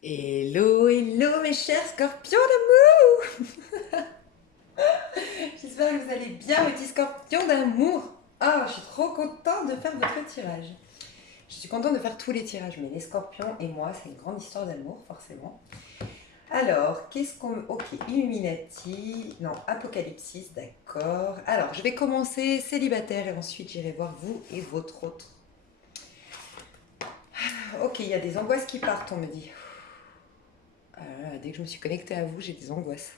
Hello, hello mes chers scorpions d'amour. J'espère que vous allez bien, mes petits scorpions d'amour. Ah, je suis trop contente de faire votre tirage. Je suis contente de faire tous les tirages, mais les scorpions et moi, c'est une grande histoire d'amour, forcément. Alors, qu'est-ce qu'on... Ok, Illuminati, non, Apocalypsis, d'accord. Alors, je vais commencer célibataire et ensuite j'irai voir vous et votre autre. Ok, il y a des angoisses qui partent, on me dit. Dès que je me suis connectée à vous, j'ai des angoisses.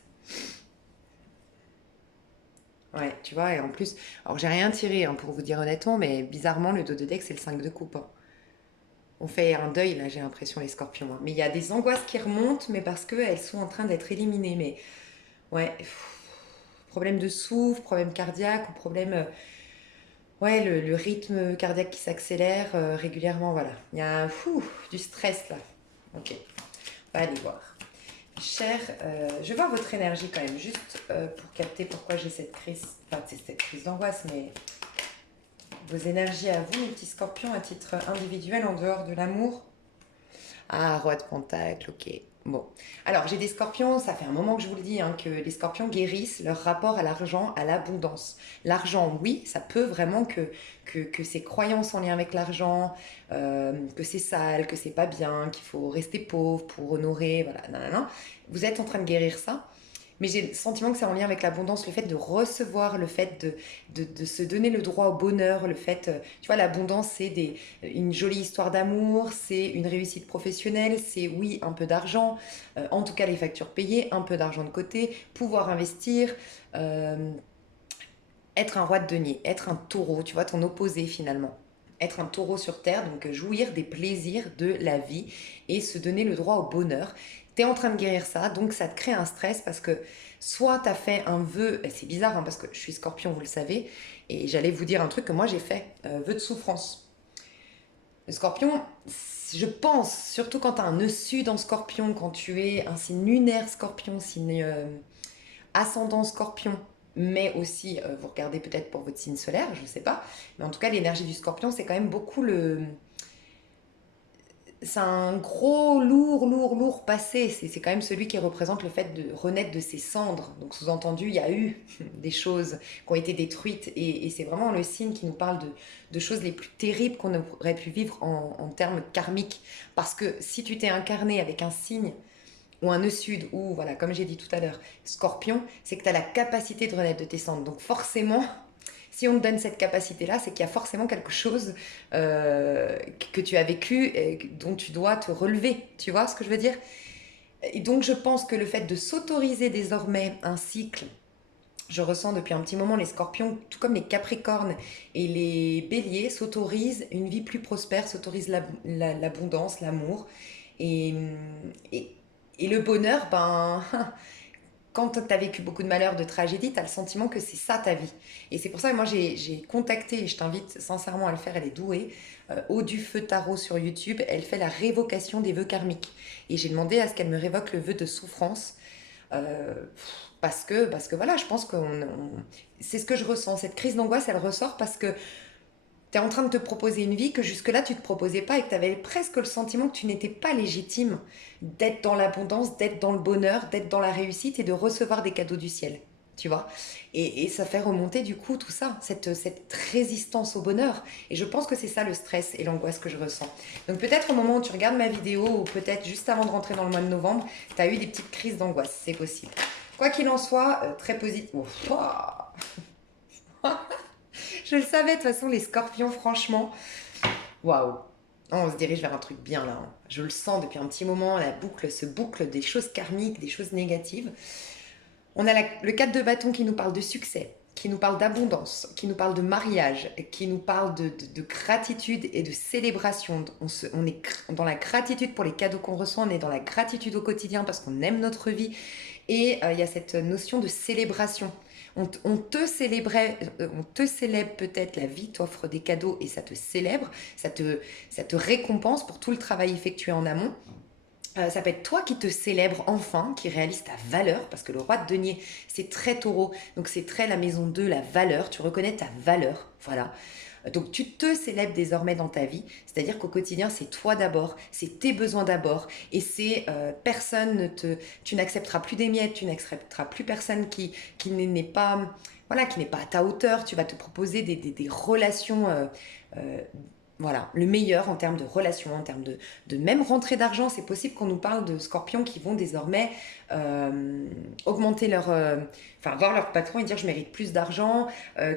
Ouais, tu vois, et en plus, alors j'ai rien tiré hein, pour vous dire honnêtement, mais bizarrement, le dos de deck, c'est le 5 de coupe, hein. On fait un deuil, là, j'ai l'impression, les scorpions, hein. Mais il y a des angoisses qui remontent, mais parce qu'elles sont en train d'être éliminées. Mais ouais, problème de souffle, problème cardiaque, ou problème. Ouais, le rythme cardiaque qui s'accélère régulièrement, voilà. Il y a du stress là. Ok, on va aller voir. Cher, je vais voir votre énergie quand même, juste pour capter pourquoi j'ai cette crise, enfin c'est cette crise d'angoisse, mais vos énergies à vous, mes petits scorpions, à titre individuel, en dehors de l'amour. Ah, roi de pentacle, ok. Bon. Alors, j'ai des scorpions, ça fait un moment que je vous le dis, hein, que les scorpions guérissent leur rapport à l'argent, à l'abondance. L'argent, oui, ça peut vraiment que ces croyances en lien avec l'argent, que c'est sale, que c'est pas bien, qu'il faut rester pauvre pour honorer, voilà, non, non, non. Vous êtes en train de guérir ça. Mais j'ai le sentiment que c'est en lien avec l'abondance, le fait de recevoir, le fait de se donner le droit au bonheur, le fait, tu vois, l'abondance, c'est une jolie histoire d'amour, c'est une réussite professionnelle, c'est oui, un peu d'argent, en tout cas les factures payées, un peu d'argent de côté, pouvoir investir, euh, être un roi de denier, être un taureau, tu vois, ton opposé finalement. Être un taureau sur terre, donc jouir des plaisirs de la vie et se donner le droit au bonheur. Tu es en train de guérir ça, donc ça te crée un stress parce que soit tu as fait un vœu, c'est bizarre hein, parce que je suis scorpion, vous le savez, et j'allais vous dire un truc que moi j'ai fait, vœu de souffrance. Le scorpion, je pense, surtout quand tu as un nœud sud en scorpion, quand tu es un signe lunaire scorpion, signe ascendant scorpion, mais aussi, vous regardez peut-être pour votre signe solaire, je ne sais pas, mais en tout cas l'énergie du scorpion, c'est quand même beaucoup le... C'est un gros, lourd passé. C'est quand même celui qui représente le fait de renaître de ses cendres. Donc sous-entendu, il y a eu des choses qui ont été détruites. Et c'est vraiment le signe qui nous parle de choses les plus terribles qu'on aurait pu vivre en termes karmiques. Parce que si tu t'es incarné avec un signe ou un nœud sud, ou voilà, comme j'ai dit tout à l'heure, scorpion, c'est que tu as la capacité de renaître de tes cendres. Donc forcément, si on te donne cette capacité-là, c'est qu'il y a forcément quelque chose que tu as vécu et dont tu dois te relever. Tu vois ce que je veux dire? Et donc je pense que le fait de s'autoriser désormais un cycle, je ressens depuis un petit moment les scorpions, tout comme les capricornes et les béliers, s'autorisent une vie plus prospère, s'autorisent l'abondance, l'amour. Et, et, et le bonheur, ben, quand tu as vécu beaucoup de malheurs, de tragédies, tu as le sentiment que c'est ça ta vie. Et c'est pour ça que moi j'ai contacté, et je t'invite sincèrement à le faire, elle est douée, Eau du Feu Tarot sur YouTube, elle fait la révocation des vœux karmiques. Et j'ai demandé à ce qu'elle me révoque le vœu de souffrance. euh, parce que voilà, je pense que c'est ce que je ressens. Cette crise d'angoisse, elle ressort parce que tu es en train de te proposer une vie que jusque-là tu ne te proposais pas et que tu avais presque le sentiment que tu n'étais pas légitime d'être dans l'abondance, d'être dans le bonheur, d'être dans la réussite et de recevoir des cadeaux du ciel. Tu vois, et ça fait remonter du coup tout ça, cette résistance au bonheur. Et je pense que c'est ça le stress et l'angoisse que je ressens. Donc peut-être au moment où tu regardes ma vidéo ou peut-être juste avant de rentrer dans le mois de novembre, tu as eu des petites crises d'angoisse, c'est possible. Quoi qu'il en soit, très positif. Oh, je le savais de toute façon, les scorpions, franchement, waouh! Oh, on se dirige vers un truc bien là, hein. Je le sens depuis un petit moment, la boucle se boucle des choses karmiques, des choses négatives. On a le 4 de bâton qui nous parle de succès, qui nous parle d'abondance, qui nous parle de mariage, qui nous parle de gratitude et de célébration. On est dans la gratitude pour les cadeaux qu'on reçoit, on est dans la gratitude au quotidien parce qu'on aime notre vie. Et il y a cette notion de célébration. On te célébrait, on te célèbre peut-être, la vie t'offre des cadeaux et ça te célèbre, ça te récompense pour tout le travail effectué en amont. Ça peut être toi qui te célèbre enfin, qui réalise ta valeur, parce que le roi de denier, c'est très taureau, donc c'est très la maison 2, la valeur, tu reconnais ta valeur, voilà. Donc tu te célèbres désormais dans ta vie, c'est-à-dire qu'au quotidien c'est toi d'abord, c'est tes besoins d'abord, et c'est personne ne te, tu n'accepteras plus des miettes, tu n'accepteras plus personne qui n'est pas, voilà, qui n'est pas à ta hauteur. Tu vas te proposer des relations, euh, voilà, le meilleur en termes de relations, en termes de même rentrée d'argent. C'est possible qu'on nous parle de scorpions qui vont désormais augmenter leur, enfin voir leur patron et dire je mérite plus d'argent,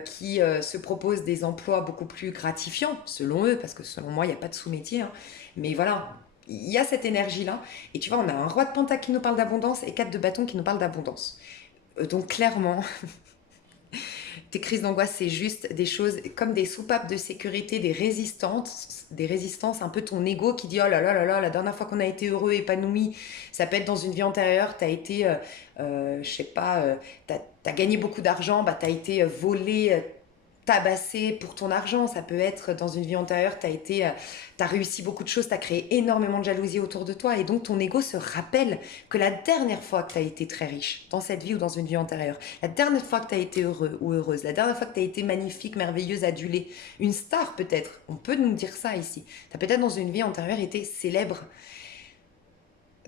qui se proposent des emplois beaucoup plus gratifiants, selon eux, parce que selon moi, il n'y a pas de sous-métier, hein. Mais voilà, il y a cette énergie-là. Et tu vois, on a un roi de pentacle qui nous parle d'abondance et quatre de bâton qui nous parle d'abondance. Donc clairement, tes crises d'angoisse, c'est juste des choses comme des soupapes de sécurité, des résistances, un peu ton ego qui dit oh là là là là, la dernière fois qu'on a été heureux, épanoui, ça peut être dans une vie antérieure, t'as été, je sais pas, t'as gagné beaucoup d'argent, bah t'as été volé, tabassé pour ton argent. Ça peut être dans une vie antérieure, t'as réussi beaucoup de choses, t'as créé énormément de jalousie autour de toi, et donc ton ego se rappelle que la dernière fois que t'as été très riche dans cette vie ou dans une vie antérieure, la dernière fois que t'as été heureux ou heureuse, la dernière fois que t'as été magnifique, merveilleuse, adulée, une star peut-être, on peut nous dire ça ici. T'as peut-être dans une vie antérieure été célèbre.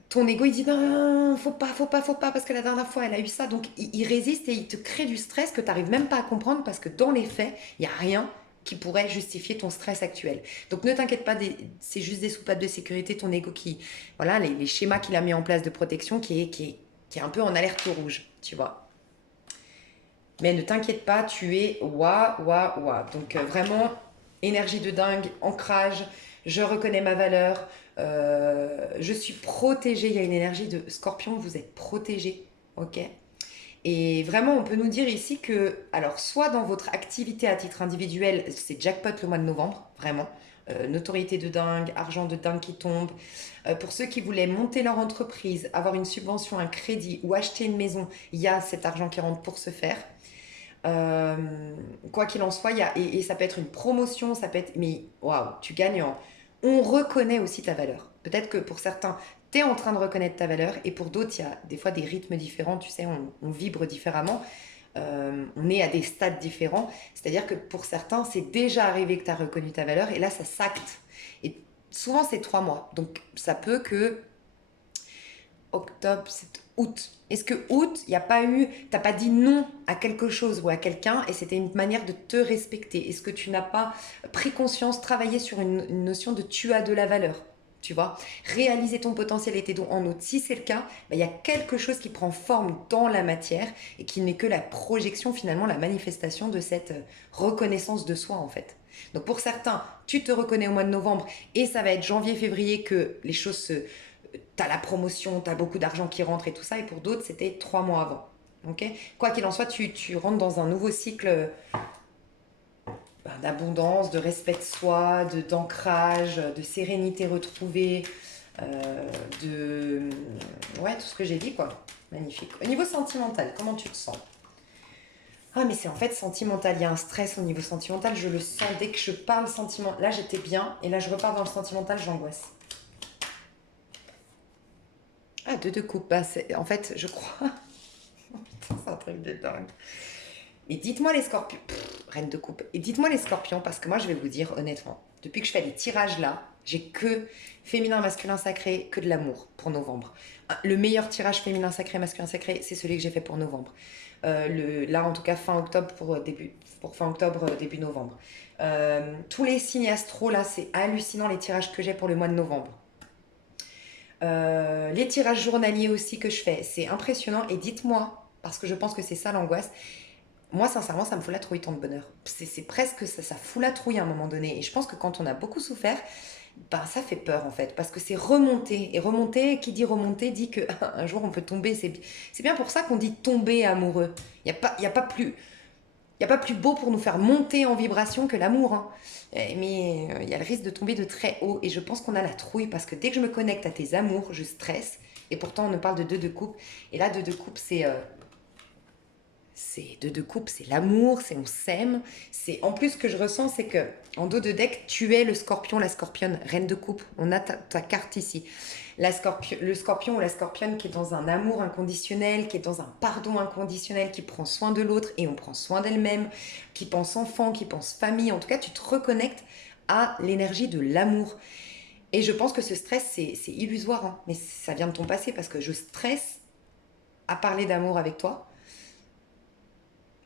Ton ego il dit non, faut pas, faut pas, faut pas, parce que la dernière fois elle a eu ça, donc il résiste et il te crée du stress que tu n'arrives même pas à comprendre, parce que dans les faits, il n'y a rien qui pourrait justifier ton stress actuel. Donc ne t'inquiète pas, c'est juste des soupapes de sécurité, ton ego qui, voilà, les schémas qu'il a mis en place de protection qui est un peu en alerte rouge, tu vois. Mais ne t'inquiète pas, tu es wa wa wa. Donc vraiment, énergie de dingue, ancrage, je reconnais ma valeur, je suis protégée. Il y a une énergie de scorpion, vous êtes protégé, ok. Et vraiment, on peut nous dire ici que, alors, soit dans votre activité à titre individuel, c'est jackpot le mois de novembre, vraiment. Notoriété de dingue, argent de dingue qui tombe. Pour ceux qui voulaient monter leur entreprise, avoir une subvention, un crédit ou acheter une maison, il y a cet argent qui rentre pour se faire. Euh, Quoi qu'il en soit, et ça peut être une promotion, ça peut être. Mais waouh, tu gagnes en. On reconnaît aussi ta valeur. Peut-être que pour certains, tu es en train de reconnaître ta valeur, et pour d'autres, il y a des fois des rythmes différents, tu sais, on vibre différemment. On est à des stades différents. C'est-à-dire que pour certains, c'est déjà arrivé que tu as reconnu ta valeur, et là, ça s'acte. Et souvent, c'est 3 mois. Donc, ça peut que octobre, c'est août. Est-ce que août, il n'y a pas eu, t'as pas dit non à quelque chose ou à quelqu'un et c'était une manière de te respecter? Est-ce que tu n'as pas pris conscience, travaillé sur une notion de tu as de la valeur? Tu vois, réaliser ton potentiel et tes dons en août. Si c'est le cas, bah, il y a quelque chose qui prend forme dans la matière et qui n'est que la projection, finalement, la manifestation de cette reconnaissance de soi en fait. Donc pour certains, tu te reconnais au mois de novembre et ça va être janvier-février que les choses se, t'as la promotion, t'as beaucoup d'argent qui rentre et tout ça, et pour d'autres, c'était 3 mois avant. Ok. Quoi qu'il en soit, tu rentres dans un nouveau cycle d'abondance, de respect de soi, d'ancrage, de sérénité retrouvée, de. Ouais, tout ce que j'ai dit, quoi. Magnifique. Au niveau sentimental, comment tu te sens? Ah, mais c'est en fait sentimental. Il y a un stress au niveau sentimental. Je le sens dès que je parle sentiment. Là, j'étais bien, et là, je repars dans le sentimental, j'angoisse. Ah, deux de coupe. Bah, en fait, je crois. Putain, c'est un truc de dingue. Et dites-moi les scorpions. Reine de coupe. Et dites-moi les scorpions, parce que moi, je vais vous dire honnêtement, depuis que je fais les tirages là, j'ai que féminin, masculin sacré, que de l'amour pour novembre. Le meilleur tirage féminin sacré, masculin sacré, c'est celui que j'ai fait pour novembre. Là, en tout cas, fin octobre pour fin octobre, début novembre. Tous les signes astro, là, c'est hallucinant les tirages que j'ai pour le mois de novembre. Les tirages journaliers aussi que je fais, c'est impressionnant. Et dites-moi, parce que je pense que c'est ça l'angoisse, moi sincèrement ça me fout la trouille tant de bonheur. C'est presque ça, ça fout la trouille à un moment donné. Et je pense que quand on a beaucoup souffert, ben, ça fait peur en fait. Parce que c'est remonter. Et remonter, qui dit remonter, dit que un jour on peut tomber. C'est bien pour ça qu'on dit tomber amoureux. Y a pas plus, il n'y a pas plus beau pour nous faire monter en vibration que l'amour, hein. Mais il y a le risque de tomber de très haut. Et je pense qu'on a la trouille parce que dès que je me connecte à tes amours, je stresse. Et pourtant, on nous parle de deux de coupe. Et là, deux de coupe, c'est deux de coupe, c'est l'amour, c'est on s'aime. C'est en plus ce que je ressens, c'est que en dos de deck, tu es le scorpion, la scorpionne, reine de coupe. On a ta carte ici. Le scorpion ou la scorpionne qui est dans un amour inconditionnel, qui est dans un pardon inconditionnel, qui prend soin de l'autre et on prend soin d'elle-même, qui pense enfant, qui pense famille. En tout cas, tu te reconnectes à l'énergie de l'amour. Et je pense que ce stress, c'est illusoire, hein, mais ça vient de ton passé parce que je stresse à parler d'amour avec toi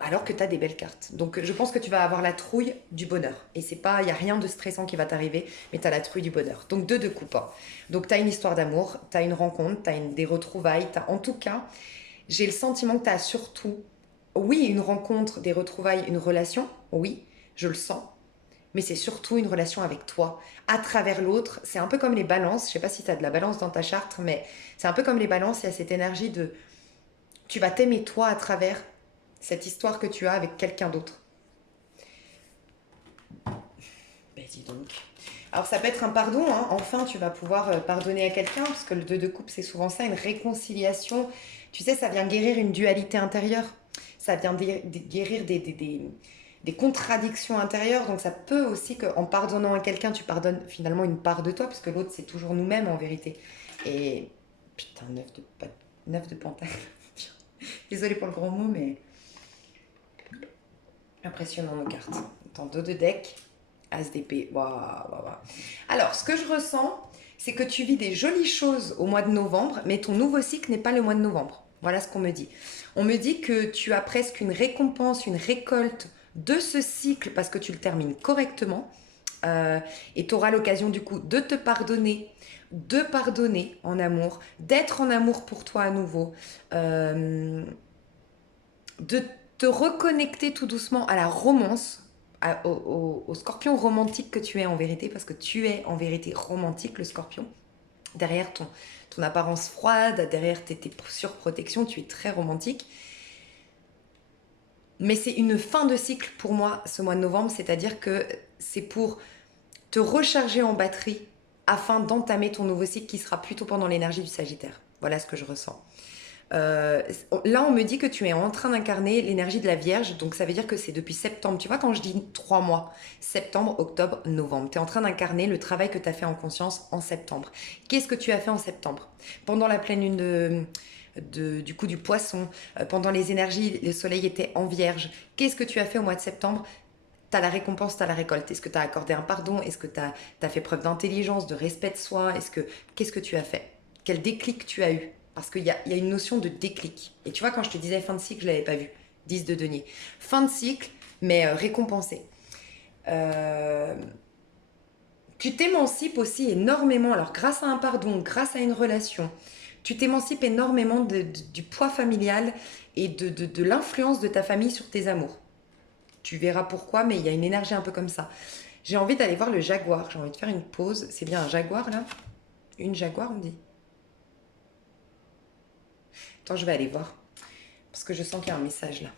alors que tu as des belles cartes. Donc je pense que tu vas avoir la trouille du bonheur. Et c'est pas, il n'y a rien de stressant qui va t'arriver, mais tu as la trouille du bonheur. Donc deux de coupe, hein. Donc tu as une histoire d'amour, tu as une rencontre, tu as des retrouvailles. En tout cas, j'ai le sentiment que tu as surtout, oui, une rencontre, des retrouvailles, une relation, oui, je le sens. Mais c'est surtout une relation avec toi, à travers l'autre. C'est un peu comme les balances. Je sais pas si tu as de la balance dans ta charte, mais c'est un peu comme les balances. Il y a cette énergie de tu vas t'aimer toi à travers cette histoire que tu as avec quelqu'un d'autre. Ben dis donc. Alors ça peut être un pardon, hein. Enfin tu vas pouvoir pardonner à quelqu'un, parce que le 2 de coupe c'est souvent ça, une réconciliation. Tu sais, ça vient guérir une dualité intérieure, ça vient guérir des contradictions intérieures, donc ça peut aussi qu'en pardonnant à quelqu'un, tu pardonnes finalement une part de toi, parce que l'autre c'est toujours nous-mêmes en vérité. Et putain, 9 de pentacle. Désolée pour le gros mot, mais impressionnant nos cartes. Attends, 2 de deck, As d'épée. Waouh, waouh, waouh. Alors, ce que je ressens, c'est que tu vis des jolies choses au mois de novembre, mais ton nouveau cycle n'est pas le mois de novembre. Voilà ce qu'on me dit. On me dit que tu as presque une récompense, une récolte de ce cycle parce que tu le termines correctement. Et tu auras l'occasion du coup de pardonner en amour, d'être en amour pour toi à nouveau, de te reconnecter tout doucement à la romance, au scorpion romantique que tu es en vérité, parce que tu es en vérité romantique, le scorpion. Derrière ton apparence froide, derrière tes surprotections, tu es très romantique. Mais c'est une fin de cycle pour moi, ce mois de novembre, c'est-à-dire que c'est pour te recharger en batterie afin d'entamer ton nouveau cycle qui sera plutôt pendant l'énergie du Sagittaire. Voilà ce que je ressens. Là, on me dit que tu es en train d'incarner l'énergie de la Vierge, donc ça veut dire que c'est depuis septembre. Tu vois, quand je dis 3 mois, septembre, octobre, novembre, tu es en train d'incarner le travail que tu as fait en conscience en septembre. Qu'est-ce que tu as fait en septembre? Pendant la pleine lune du coup du poisson, pendant les énergies, le soleil était en Vierge. Qu'est-ce que tu as fait au mois de septembre? T'as la récompense, t'as la récolte. Est-ce que t'as accordé un pardon? Est-ce que t'as fait preuve d'intelligence, de respect de soi? Qu'est-ce que tu as fait? Quel déclic tu as eu? Parce qu'il y a une notion de déclic. Et tu vois, quand je te disais fin de cycle, je l'avais pas vu. 10 de denier. Fin de cycle, mais récompensé. Euh, Tu t'émancipes aussi énormément. Alors, grâce à un pardon, grâce à une relation, tu t'émancipes énormément du poids familial et de l'influence de ta famille sur tes amours. Tu verras pourquoi, mais il y a une énergie un peu comme ça. J'ai envie d'aller voir le jaguar. J'ai envie de faire une pause. C'est bien un jaguar là? Une jaguar, on dit. Attends, je vais aller voir. Parce que je sens qu'il y a un message là.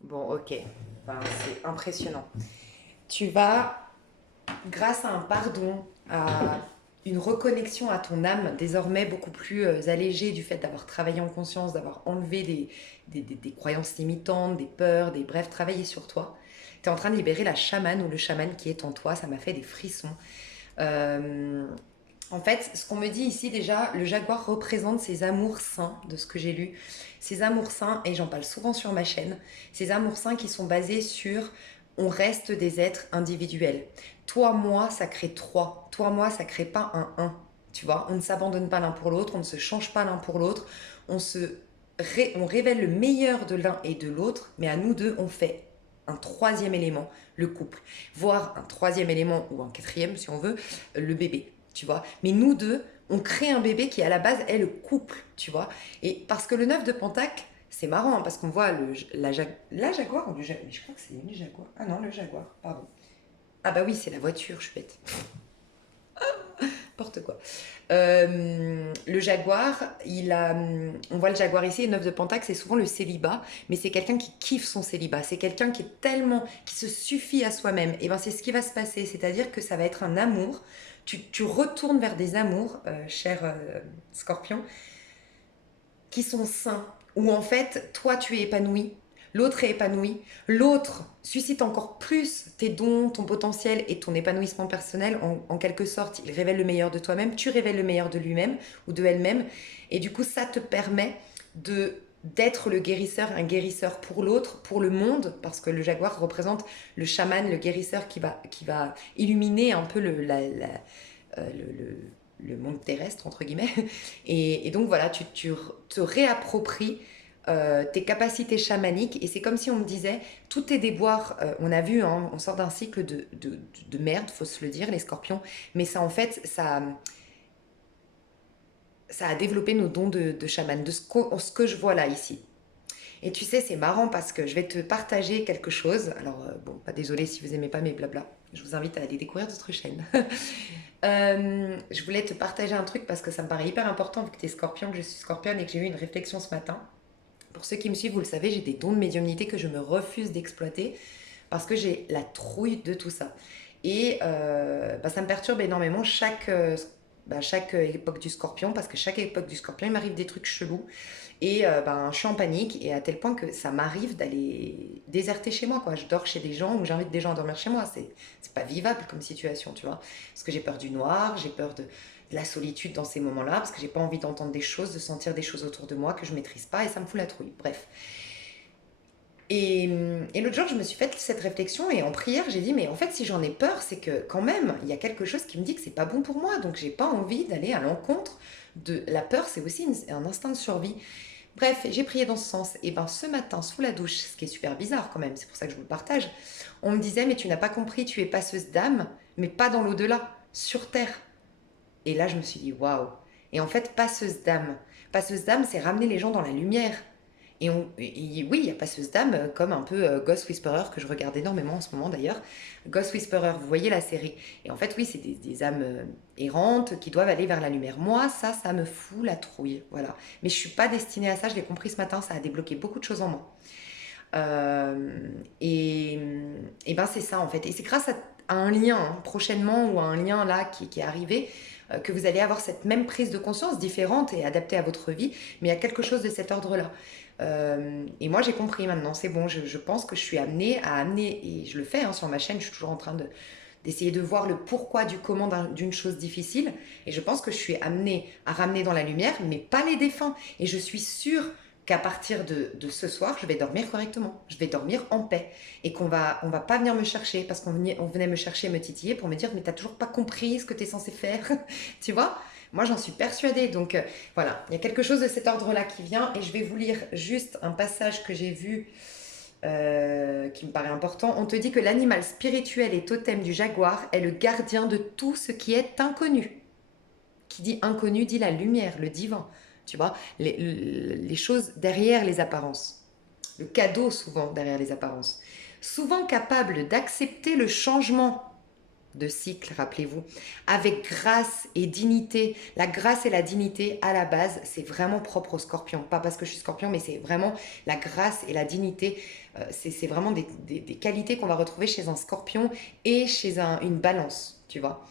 Bon, ok. Enfin, c'est impressionnant. Tu vas, grâce à un pardon, à une reconnexion à ton âme, désormais beaucoup plus allégée du fait d'avoir travaillé en conscience, d'avoir enlevé des croyances limitantes, des peurs, bref, travailler sur toi. Tu es en train de libérer la chamane ou le chaman qui est en toi. Ça m'a fait des frissons. Euh, En fait, ce qu'on me dit ici déjà, le jaguar représente ces amours sains, de ce que j'ai lu. Ces amours sains, et j'en parle souvent sur ma chaîne, ces amours sains qui sont basés sur on reste des êtres individuels. Toi, moi, ça crée trois. Toi, moi, ça crée pas un un. Tu vois, on ne s'abandonne pas l'un pour l'autre, on ne se change pas l'un pour l'autre, on révèle le meilleur de l'un et de l'autre, mais à nous deux, on fait un troisième élément, le couple, voire un troisième élément, ou un quatrième si on veut, le bébé, tu vois. Mais nous deux, on crée un bébé qui à la base est le couple, tu vois. Et parce que le 9 de Pentacle, c'est marrant, hein, parce qu'on voit la jaguar ou le jaguar, mais je crois que c'est une jaguar. Ah non, le jaguar, pardon. Ah bah oui, c'est la voiture, je suis bête. N'importe quoi. Le jaguar, on voit le jaguar ici, le 9 de Pentacle, c'est souvent le célibat, mais c'est quelqu'un qui kiffe son célibat, c'est quelqu'un qui se suffit à soi-même. Et ben c'est ce qui va se passer, c'est-à-dire que ça va être un amour. Tu retournes vers des amours, cher Scorpion, qui sont sains, où en fait, toi tu es épanoui, l'autre est épanoui, l'autre suscite encore plus tes dons, ton potentiel et ton épanouissement personnel. En quelque sorte, il révèle le meilleur de toi-même, tu révèles le meilleur de lui-même ou de elle-même. Et du coup, ça te permet de d'être le guérisseur, un guérisseur pour l'autre, pour le monde, parce que le jaguar représente le chaman, le guérisseur qui va illuminer un peu le monde terrestre, entre guillemets. Et donc voilà, tu te réappropries tes capacités chamaniques et c'est comme si on me disait tous tes déboires, on a vu hein, on sort d'un cycle de merde, faut se le dire les scorpions, mais ça en fait ça a développé nos dons de chaman, de ce que je vois là ici. Et tu sais, c'est marrant parce que je vais te partager quelque chose. Alors, bon, pas désolé si vous aimez pas mes blabla. Je vous invite à aller découvrir d'autres chaînes. Je voulais te partager un truc parce que ça me paraît hyper important vu que tu es scorpion, que je suis scorpion et que j'ai eu une réflexion ce matin. Pour ceux qui me suivent, vous le savez, j'ai des dons de médiumnité que je me refuse d'exploiter parce que j'ai la trouille de tout ça. Et ça me perturbe énormément chaque époque du scorpion parce que chaque époque du scorpion, il m'arrive des trucs chelous. Et je suis en panique et à tel point que ça m'arrive d'aller déserter chez moi, quoi. Je dors chez des gens ou j'invite des gens à dormir chez moi. C'est pas vivable comme situation, tu vois. Parce que j'ai peur du noir, j'ai peur de la solitude dans ces moments-là, parce que j'ai pas envie d'entendre des choses, de sentir des choses autour de moi que je maîtrise pas et ça me fout la trouille. Bref. Et l'autre jour, je me suis fait cette réflexion et en prière, j'ai dit, mais en fait, si j'en ai peur, c'est que quand même, il y a quelque chose qui me dit que c'est pas bon pour moi. Donc, j'ai pas envie d'aller à l'encontre de la peur, c'est aussi un instinct de survie. Bref, j'ai prié dans ce sens. Et ben ce matin, sous la douche, ce qui est super bizarre quand même, c'est pour ça que je vous le partage, on me disait, mais tu n'as pas compris, tu es passeuse d'âme, mais pas dans l'au-delà, sur Terre. Et là, je me suis dit, waouh. Et en fait, passeuse d'âme. Passeuse d'âme, c'est ramener les gens dans la lumière. Et oui, il y a Passeuse d'âme, comme un peu Ghost Whisperer, que je regarde énormément en ce moment d'ailleurs. Ghost Whisperer, vous voyez la série. Et en fait, oui, c'est des âmes errantes qui doivent aller vers la lumière. Moi, ça me fout la trouille. Voilà. Mais je suis pas destinée à ça, je l'ai compris ce matin, ça a débloqué beaucoup de choses en moi. Euh, et, et ben c'est ça en fait. Et c'est grâce à un lien hein, prochainement ou à un lien là qui est arrivé que vous allez avoir cette même prise de conscience différente et adaptée à votre vie, mais il y a quelque chose de cet ordre-là. Et moi j'ai compris maintenant, c'est bon, je pense que je suis amenée à amener, et je le fais hein, sur ma chaîne, je suis toujours en train d'essayer de voir le pourquoi du comment d'une chose difficile, et je pense que je suis amenée à ramener dans la lumière, mais pas les défunts. Et je suis sûre qu'à partir de ce soir, je vais dormir correctement, je vais dormir en paix, et on va pas venir me chercher, parce on venait me chercher, me titiller pour me dire, mais t'as toujours pas compris ce que t'es censé faire, tu vois. Moi, j'en suis persuadée. Donc, voilà, il y a quelque chose de cet ordre-là qui vient. Et je vais vous lire juste un passage que j'ai vu qui me paraît important. On te dit que l'animal spirituel et totem du jaguar est le gardien de tout ce qui est inconnu. Qui dit inconnu dit la lumière, le divin. Tu vois, les choses derrière les apparences. Le cadeau souvent derrière les apparences. Souvent capable d'accepter le changement de cycle, rappelez-vous, avec grâce et dignité. La grâce et la dignité, à la base, c'est vraiment propre au scorpion. Pas parce que je suis scorpion, mais c'est vraiment la grâce et la dignité. C'est vraiment des qualités qu'on va retrouver chez un scorpion et chez une balance, tu vois.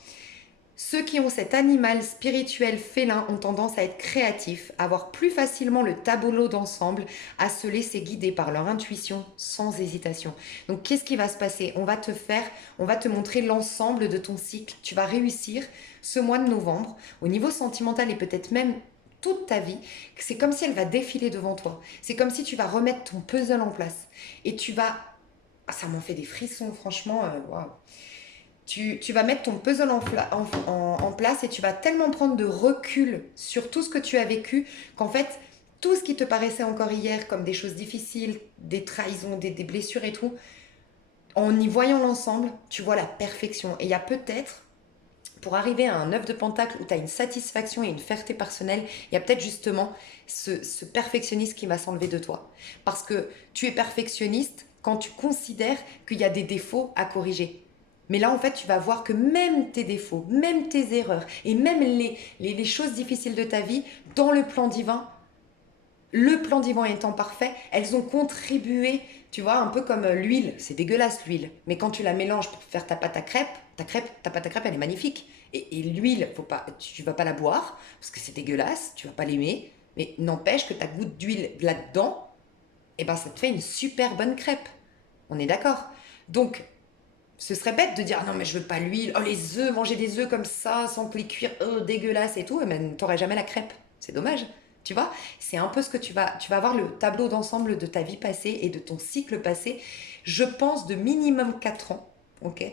Ceux qui ont cet animal spirituel félin ont tendance à être créatifs, à voir plus facilement le tableau d'ensemble, à se laisser guider par leur intuition sans hésitation. Donc qu'est-ce qui va se passer? On va te montrer l'ensemble de ton cycle. Tu vas réussir ce mois de novembre, au niveau sentimental et peut-être même toute ta vie. C'est comme si elle va défiler devant toi. C'est comme si tu vas remettre ton puzzle en place. Et tu vas... Ah, ça m'en fait des frissons, franchement. Waouh. Tu vas mettre ton puzzle en place et tu vas tellement prendre de recul sur tout ce que tu as vécu qu'en fait, tout ce qui te paraissait encore hier comme des choses difficiles, des trahisons, des blessures et tout, en y voyant l'ensemble, tu vois la perfection. Et il y a peut-être, pour arriver à un 9 de pentacle où tu as une satisfaction et une fierté personnelle, il y a peut-être justement ce perfectionniste qui va s'enlever de toi. Parce que tu es perfectionniste quand tu considères qu'il y a des défauts à corriger. Mais là, en fait, tu vas voir que même tes défauts, même tes erreurs et même les choses difficiles de ta vie, dans le plan divin étant parfait, elles ont contribué, tu vois, un peu comme l'huile. C'est dégueulasse l'huile, mais quand tu la mélanges pour faire ta pâte à crêpes, ta pâte à crêpes, elle est magnifique. Et l'huile, tu vas pas la boire parce que c'est dégueulasse, tu vas pas l'aimer, mais n'empêche que ta goutte d'huile là-dedans, et ben ça te fait une super bonne crêpe. On est d'accord? Donc, ce serait bête de dire ah non mais je veux pas l'huile, oh les œufs, manger des œufs comme ça sans les cuire, dégueulasse et tout, mais t'aurais jamais la crêpe. C'est dommage. Tu vois, c'est un peu ce que tu vas avoir le tableau d'ensemble de ta vie passée et de ton cycle passé, je pense de minimum 4 ans, ok,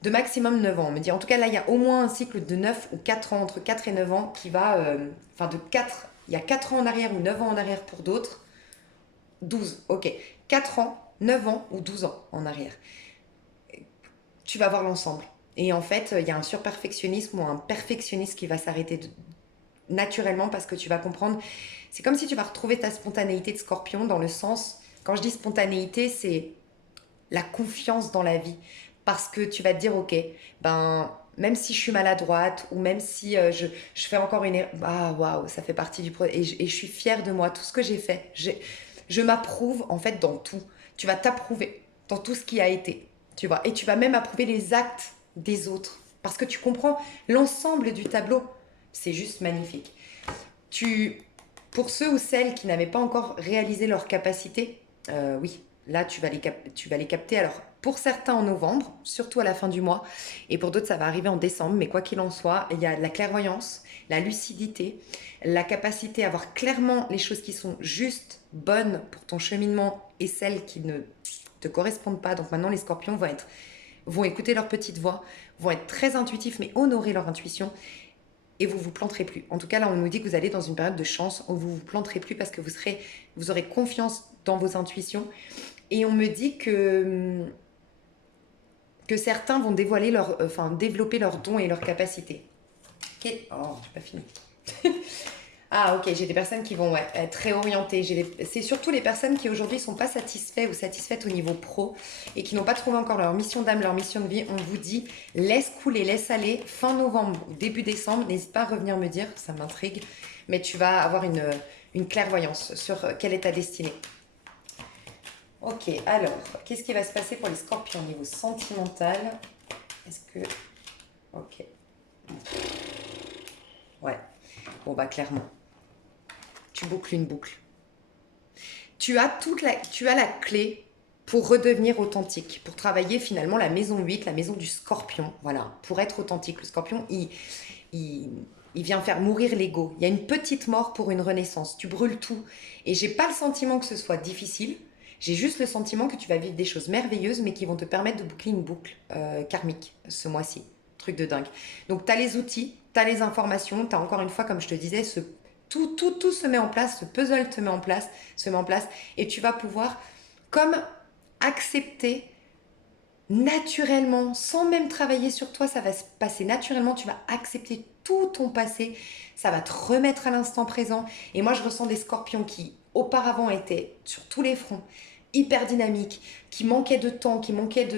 de maximum 9 ans. On me dit en tout cas là il y a au moins un cycle de 9 ou 4 ans, entre 4 et 9 ans qui va, enfin de 4, il y a 4 ans en arrière ou 9 ans en arrière pour d'autres, 12, ok, 4 ans, 9 ans ou 12 ans en arrière, tu vas voir l'ensemble. Et en fait, il y a un surperfectionnisme ou un perfectionnisme qui va s'arrêter naturellement parce que tu vas comprendre. C'est comme si tu vas retrouver ta spontanéité de scorpion dans le sens, quand je dis spontanéité, c'est la confiance dans la vie. Parce que tu vas te dire, ok, ben, même si je suis maladroite ou même si je fais encore une erreur, ah waouh, ça fait partie du projet et je suis fière de moi, tout ce que j'ai fait. Je m'approuve en fait dans tout. Tu vas t'approuver dans tout ce qui a été, tu vois. Et tu vas même approuver les actes des autres parce que tu comprends l'ensemble du tableau. C'est juste magnifique. Tu, pour ceux ou celles qui n'avaient pas encore réalisé leur capacité, oui, là tu vas les capter. Alors pour certains en novembre, surtout à la fin du mois, et pour d'autres ça va arriver en décembre. Mais quoi qu'il en soit, il y a la clairvoyance, la lucidité, la capacité à voir clairement les choses qui sont justes, bonnes pour ton cheminement et celles qui ne te correspondent pas. Donc maintenant les scorpions vont écouter leur petite voix, vont être très intuitifs mais honorer leur intuition et vous vous planterez plus. En tout cas, là, on nous dit que vous allez dans une période de chance où vous vous planterez plus parce que vous aurez confiance dans vos intuitions. Et on me dit que certains vont développer leurs dons et leurs capacités. Ok. Oh, j'ai pas fini. Ah ok, j'ai des personnes qui vont être très orientées. C'est surtout les personnes qui aujourd'hui ne sont pas satisfaits ou satisfaites au niveau pro et qui n'ont pas trouvé encore leur mission d'âme, leur mission de vie. On vous dit, laisse couler, laisse aller. Fin novembre ou début décembre, n'hésite pas à revenir me dire, ça m'intrigue. Mais tu vas avoir une clairvoyance sur quelle est ta destinée. Ok, alors, qu'est-ce qui va se passer pour les scorpions au niveau sentimental? Est-ce que... Ok. Ouais. Bon bah clairement. Tu boucles une boucle. Tu as la clé pour redevenir authentique, pour travailler finalement la maison 8, la maison du scorpion. Voilà, pour être authentique. Le scorpion, il, il vient faire mourir l'ego. Il y a une petite mort pour une renaissance. Tu brûles tout. Et j'ai pas le sentiment que ce soit difficile. J'ai juste le sentiment que tu vas vivre des choses merveilleuses, mais qui vont te permettre de boucler une boucle karmique ce mois-ci. Truc de dingue. Donc, tu as les outils, tu as les informations, tu as encore une fois, comme je te disais, tout se met en place, ce puzzle se met en place, et tu vas pouvoir, comme accepter naturellement, sans même travailler sur toi, ça va se passer naturellement, tu vas accepter tout ton passé, ça va te remettre à l'instant présent. Et moi, je ressens des scorpions qui, auparavant, étaient sur tous les fronts, hyper dynamiques, qui manquaient de temps, qui manquaient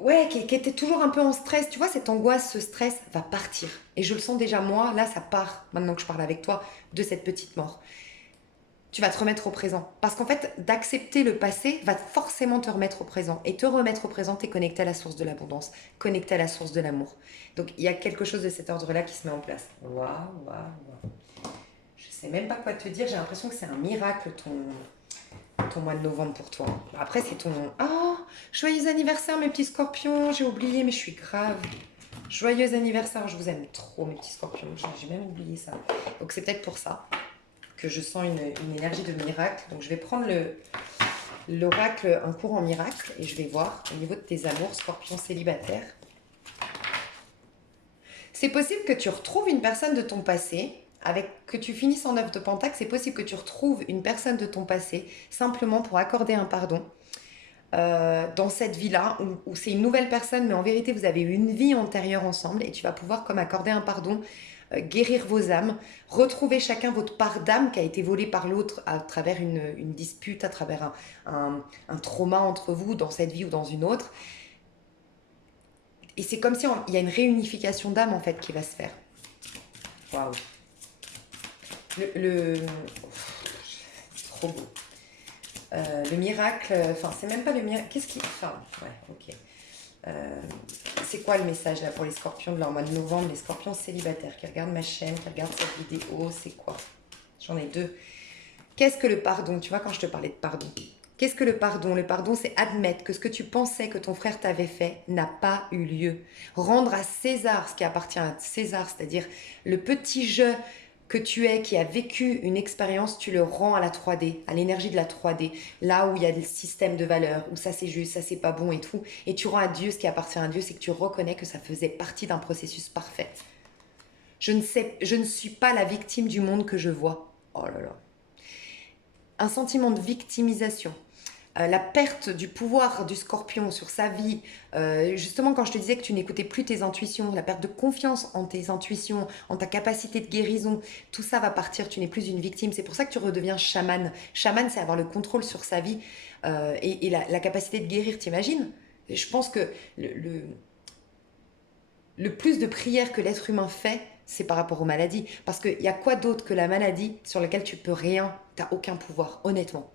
ouais, qui était toujours un peu en stress. Tu vois, cette angoisse, ce stress va partir. Et je le sens déjà, moi, là, ça part, maintenant que je parle avec toi, de cette petite mort. Tu vas te remettre au présent. Parce qu'en fait, d'accepter le passé va forcément te remettre au présent. Et te remettre au présent, tu es connecté à la source de l'abondance, connecté à la source de l'amour. Donc, il y a quelque chose de cet ordre-là qui se met en place. Waouh, waouh, waouh. Je sais même pas quoi te dire. J'ai l'impression que c'est un miracle, ton mois de novembre pour toi. Après, c'est ton... Oh, joyeux anniversaire, mes petits scorpions. J'ai oublié, mais je suis grave. Joyeux anniversaire. Je vous aime trop, mes petits scorpions. J'ai même oublié ça. Donc, c'est peut-être pour ça que je sens une énergie de miracle. Donc, je vais prendre l'oracle, un cours en miracle, et je vais voir au niveau de tes amours, scorpions célibataires. C'est possible que tu retrouves une personne de ton passé, que tu finisses en 9 de Pentacle, c'est possible que tu retrouves une personne de ton passé, simplement pour accorder un pardon. Dans cette vie-là, où c'est une nouvelle personne, mais en vérité, vous avez eu une vie antérieure ensemble, et tu vas pouvoir, comme accorder un pardon, guérir vos âmes, retrouver chacun votre part d'âme qui a été volée par l'autre à travers une dispute, à travers un trauma entre vous dans cette vie ou dans une autre. Et c'est comme si il y a une réunification d'âme en fait qui va se faire. Waouh. C'est trop beau. Le miracle, enfin c'est même pas le miracle. Qu'est-ce qui... Enfin, ouais, ok. C'est quoi le message là pour les scorpions de leur mois de novembre, les scorpions célibataires qui regardent ma chaîne, qui regardent cette vidéo, c'est quoi? J'en ai deux. Qu'est-ce que le pardon? Tu vois, quand je te parlais de pardon. Qu'est-ce que le pardon? Le pardon, c'est admettre que ce que tu pensais que ton frère t'avait fait n'a pas eu lieu. Rendre à César ce qui appartient à César, c'est-à-dire le petit je que tu es, qui a vécu une expérience, tu le rends à la 3D, à l'énergie de la 3D, là où il y a le système de valeurs, où ça c'est juste, ça c'est pas bon et tout, et tu rends à Dieu ce qui appartient à Dieu, c'est que tu reconnais que ça faisait partie d'un processus parfait. Je ne suis pas la victime du monde que je vois. Oh là là. Un sentiment de victimisation, la perte du pouvoir du scorpion sur sa vie, justement quand je te disais que tu n'écoutais plus tes intuitions, la perte de confiance en tes intuitions, en ta capacité de guérison, tout ça va partir, tu n'es plus une victime. C'est pour ça que tu redeviens chaman. Chaman, c'est avoir le contrôle sur sa vie et la capacité de guérir, t'imagines? Je pense que le plus de prières que l'être humain fait, c'est par rapport aux maladies. Parce qu'il y a quoi d'autre que la maladie sur laquelle tu peux rien, tu n'as aucun pouvoir, honnêtement.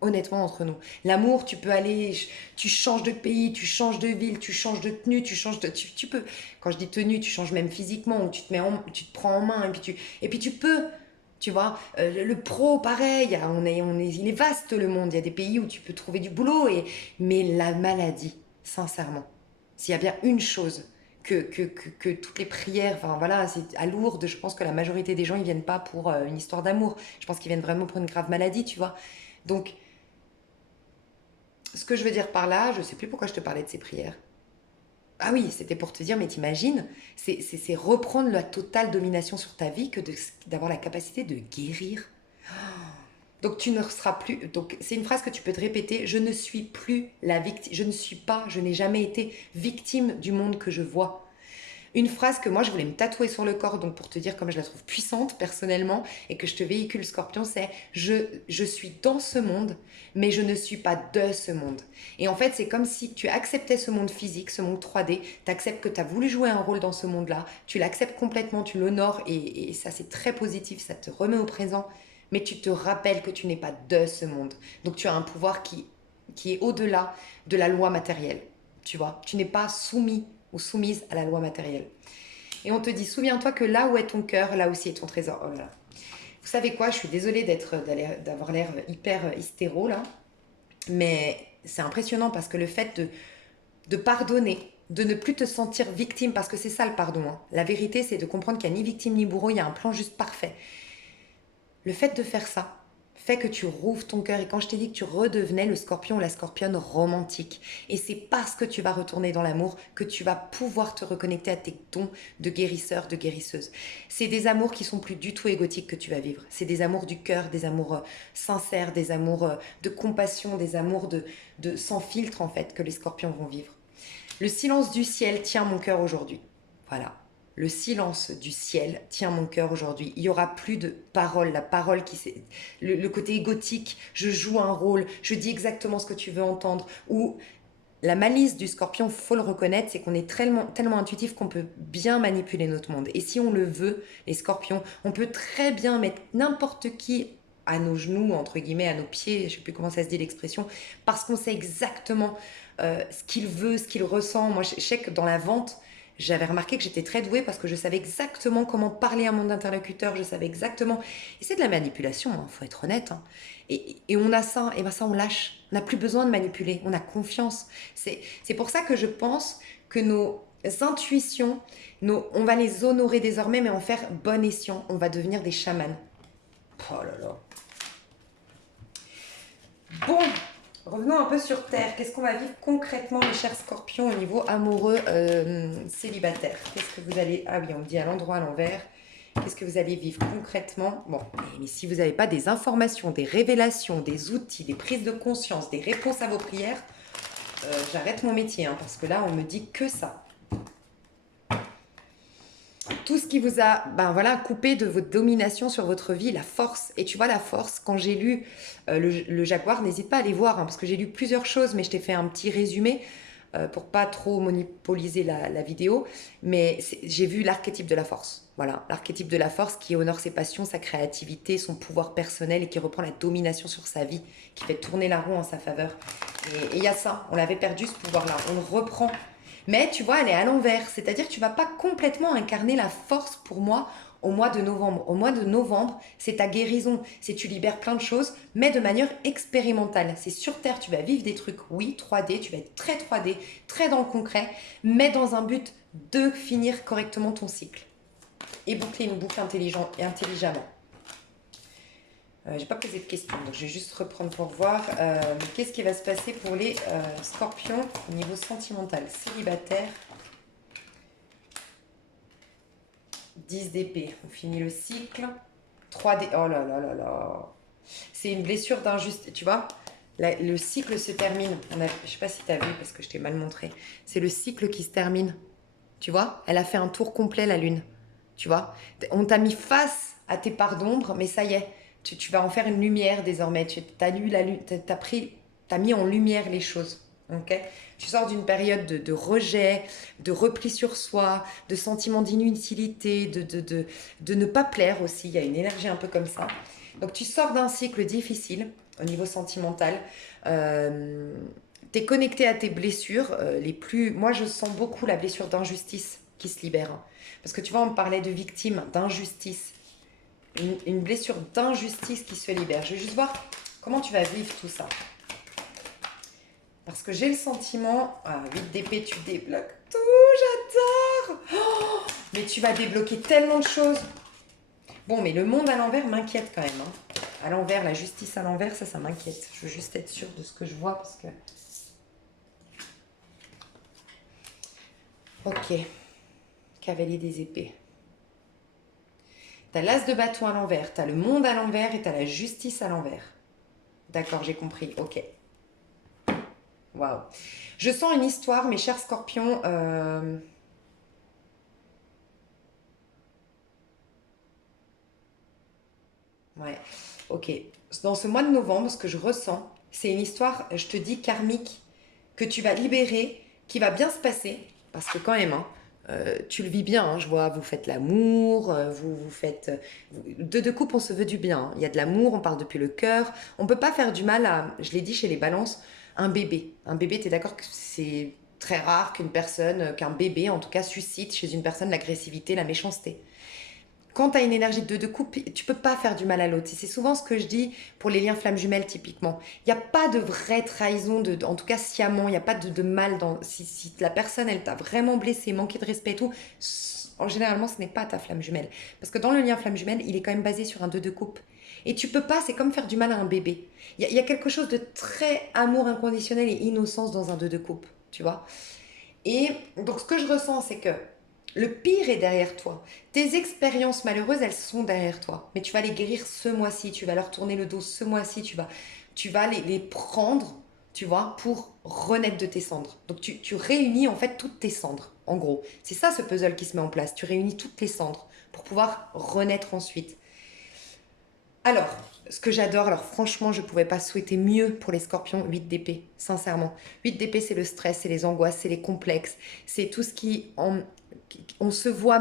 Honnêtement, entre nous. L'amour, tu peux aller, tu changes de pays, tu changes de ville, tu changes de tenue, tu peux. Quand je dis tenue, tu changes même physiquement, ou tu te prends en main, et puis tu peux. Tu vois, le pro, pareil, il est vaste le monde. Il y a des pays où tu peux trouver du boulot, mais la maladie, sincèrement, s'il y a bien une chose que toutes les prières, enfin voilà, c'est à Lourdes, je pense que la majorité des gens, ils viennent pas pour une histoire d'amour. Je pense qu'ils viennent vraiment pour une grave maladie, tu vois. Donc, ce que je veux dire par là, je ne sais plus pourquoi je te parlais de ces prières. Ah oui, c'était pour te dire, mais t'imagines, c'est reprendre la totale domination sur ta vie que d'avoir la capacité de guérir. Donc tu ne seras plus. Donc c'est une phrase que tu peux te répéter. Je ne suis plus la victime. Je ne suis pas. Je n'ai jamais été victime du monde que je vois. Une phrase que moi je voulais me tatouer sur le corps, donc pour te dire comme je la trouve puissante personnellement et que je te véhicule Scorpion, c'est je suis dans ce monde, mais je ne suis pas de ce monde. Et en fait, c'est comme si tu acceptais ce monde physique, ce monde 3D, tu acceptes que tu as voulu jouer un rôle dans ce monde-là, tu l'acceptes complètement, tu l'honores et ça c'est très positif, ça te remet au présent, mais tu te rappelles que tu n'es pas de ce monde. Donc tu as un pouvoir qui est au-delà de la loi matérielle, tu vois. Tu n'es pas soumis ou soumise à la loi matérielle. Et on te dit, souviens-toi que là où est ton cœur, là aussi est ton trésor. Oh là là. Vous savez quoi, je suis désolée d'avoir l'air hyper hystéro là, mais c'est impressionnant parce que le fait de pardonner, de ne plus te sentir victime, parce que c'est ça le pardon. Hein. La vérité, c'est de comprendre qu'il n'y a ni victime ni bourreau, il y a un plan juste parfait. Le fait de faire ça fait que tu rouvres ton cœur. Et quand je t'ai dit que tu redevenais le scorpion ou la scorpionne romantique, et c'est parce que tu vas retourner dans l'amour que tu vas pouvoir te reconnecter à tes dons de guérisseur, de guérisseuse. C'est des amours qui sont plus du tout égotiques que tu vas vivre. C'est des amours du cœur, des amours sincères, des amours de compassion, des amours de sans filtre en fait que les scorpions vont vivre. Le silence du ciel tient mon cœur aujourd'hui. Voilà. Le silence du ciel tient mon cœur aujourd'hui. Il n'y aura plus de parole. La parole le côté égotique, je joue un rôle, je dis exactement ce que tu veux entendre. Ou la malice du scorpion, faut le reconnaître, c'est qu'on est tellement intuitif qu'on peut bien manipuler notre monde. Et si on le veut, les scorpions, on peut très bien mettre n'importe qui à nos genoux, entre guillemets, à nos pieds, je ne sais plus comment ça se dit l'expression, parce qu'on sait exactement ce qu'il veut, ce qu'il ressent. Moi, je sais que dans la vente, j'avais remarqué que j'étais très douée parce que je savais exactement comment parler à mon interlocuteur, je savais exactement. Et c'est de la manipulation, il faut être honnête. Hein. Et on a ça, et bien ça on lâche. On n'a plus besoin de manipuler, on a confiance. C'est pour ça que je pense que nos intuitions, on va les honorer désormais, mais en faire bon escient. On va devenir des chamans. Oh là là. Bon, revenons un peu sur Terre. Qu'est-ce qu'on va vivre concrètement, mes chers scorpions, au niveau amoureux célibataire? Qu'est-ce que vous allez... Ah oui, on me dit à l'endroit à l'envers. Qu'est-ce que vous allez vivre concrètement? Bon, mais si vous n'avez pas des informations, des révélations, des outils, des prises de conscience, des réponses à vos prières, j'arrête mon métier, hein, parce que là, on me dit que ça. Tout ce qui vous a coupé de votre domination sur votre vie, la force. Et tu vois, la force, quand j'ai lu le Jaguar, n'hésite pas à aller voir, hein, parce que j'ai lu plusieurs choses, mais je t'ai fait un petit résumé pour pas trop monopoliser la vidéo. Mais j'ai vu l'archétype de la force. Voilà, l'archétype de la force qui honore ses passions, sa créativité, son pouvoir personnel et qui reprend la domination sur sa vie, qui fait tourner la roue en sa faveur. Et il y a ça, on l'avait perdu ce pouvoir-là, on le reprend. Mais tu vois, elle est à l'envers, c'est-à-dire que tu vas pas complètement incarner la force pour moi au mois de novembre. Au mois de novembre, c'est ta guérison. C'est tu libères plein de choses, mais de manière expérimentale. C'est sur Terre, tu vas vivre des trucs, oui, 3D, tu vas être très 3D, très dans le concret, mais dans un but de finir correctement ton cycle. Et boucler une boucle intelligemment. J'ai pas posé de questions, donc je vais juste reprendre pour voir qu'est-ce qui va se passer pour les scorpions au niveau sentimental. Célibataire, 10 d'épée, on finit le cycle. 3D, oh là là là là. C'est une blessure d'injustice, tu vois. Le cycle se termine. Je sais pas si tu as vu parce que je t'ai mal montré. C'est le cycle qui se termine. Tu vois, elle a fait un tour complet, la lune. Tu vois, on t'a mis face à tes parts d'ombre, mais ça y est, tu vas en faire une lumière désormais. Tu as lu la lune, t'as mis en lumière les choses. Ok, tu sors d'une période de rejet, de repli sur soi, de sentiment d'inutilité, de ne pas plaire aussi. Il y a une énergie un peu comme ça. Donc tu sors d'un cycle difficile au niveau sentimental. T'es connecté à tes blessures les plus... Moi, je sens beaucoup la blessure d'injustice qui se libère. Parce que tu vois, on parlait de victime, d'injustice. Une blessure d'injustice qui se libère. Je vais juste voir comment tu vas vivre tout ça. Parce que j'ai le sentiment... Ah, 8 d'épée, tu débloques tout, j'adore. Oh, mais tu vas débloquer tellement de choses. Bon, mais le monde à l'envers m'inquiète quand même. Hein. À l'envers, la justice à l'envers, ça m'inquiète. Je veux juste être sûre de ce que je vois parce que... Ok. Cavalier des épées. T'as l'as de bâton à l'envers, t'as le monde à l'envers et t'as la justice à l'envers. D'accord, j'ai compris. Ok. Waouh. Je sens une histoire, mes chers scorpions. Ouais. Ok. Dans ce mois de novembre, ce que je ressens, c'est une histoire, je te dis, karmique, que tu vas libérer, qui va bien se passer. Parce que quand même, hein, tu le vis bien, hein, je vois, vous faites l'amour, vous faites... de couple, on se veut du bien. Hein. Il y a de l'amour, on parle depuis le cœur. On peut pas faire du mal à, je l'ai dit chez les balances, un bébé. Un bébé, tu es d'accord que c'est très rare qu'un bébé, en tout cas, suscite chez une personne l'agressivité, la méchanceté. Quand tu as une énergie de couple, tu peux pas faire du mal à l'autre. C'est souvent ce que je dis pour les liens flammes jumelles, typiquement. Il n'y a pas de vraie trahison, en tout cas sciemment, il n'y a pas de mal. Si la personne, elle t'a vraiment blessé, manqué de respect et tout, généralement, ce n'est pas ta flamme jumelle. Parce que dans le lien flamme jumelle, il est quand même basé sur un 2 de coupe. Et tu peux pas, c'est comme faire du mal à un bébé. Il y a quelque chose de très amour inconditionnel et innocence dans un 2 de coupe, tu vois. Et donc, ce que je ressens, c'est que le pire est derrière toi. Tes expériences malheureuses, elles sont derrière toi. Mais tu vas les guérir ce mois-ci. Tu vas leur tourner le dos ce mois-ci. Tu vas les prendre, tu vois, pour renaître de tes cendres. Donc tu réunis en fait toutes tes cendres, en gros. C'est ça ce puzzle qui se met en place. Tu réunis toutes tes cendres pour pouvoir renaître ensuite. Alors, ce que j'adore, alors franchement, je ne pouvais pas souhaiter mieux pour les scorpions, 8 d'épée, sincèrement. 8 d'épée, c'est le stress, c'est les angoisses, c'est les complexes, c'est tout ce qui... on se voit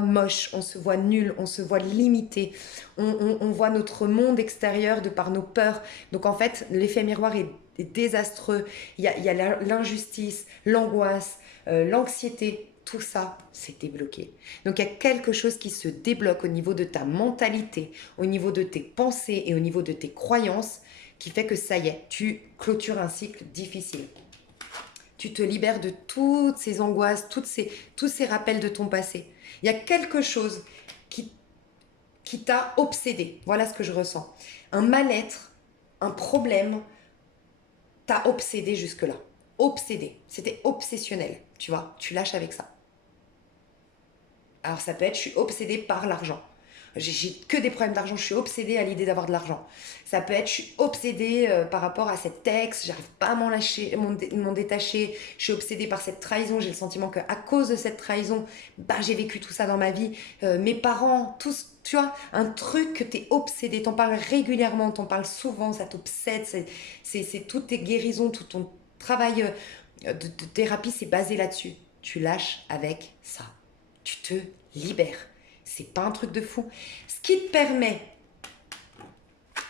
moche, on se voit nul, on se voit limité, on voit notre monde extérieur de par nos peurs. Donc en fait, l'effet miroir est désastreux. Il y a l'injustice, l'angoisse, l'anxiété. Tout ça, c'est débloqué. Donc il y a quelque chose qui se débloque au niveau de ta mentalité, au niveau de tes pensées et au niveau de tes croyances qui fait que ça y est, tu clôtures un cycle difficile. Tu te libères de toutes ces angoisses, tous ces rappels de ton passé. Il y a quelque chose qui t'a obsédé. Voilà ce que je ressens. Un mal-être, un problème t'a obsédé jusque-là. Obsédé. C'était obsessionnel. Tu vois, tu lâches avec ça. Alors ça peut être, je suis obsédée par l'argent. J'ai que des problèmes d'argent, je suis obsédée à l'idée d'avoir de l'argent. Ça peut être, je suis obsédée par rapport à cet ex, j'arrive pas à m'en détacher. Je suis obsédée par cette trahison, j'ai le sentiment qu'à cause de cette trahison, bah, j'ai vécu tout ça dans ma vie. Mes parents, tous, tu vois, un truc que t'es obsédé, t'en parles régulièrement, t'en parles souvent, ça t'obsède, c'est toutes tes guérisons, tout ton travail de thérapie, c'est basé là-dessus. Tu lâches avec ça. Tu te libères. C'est pas un truc de fou. Ce qui te permet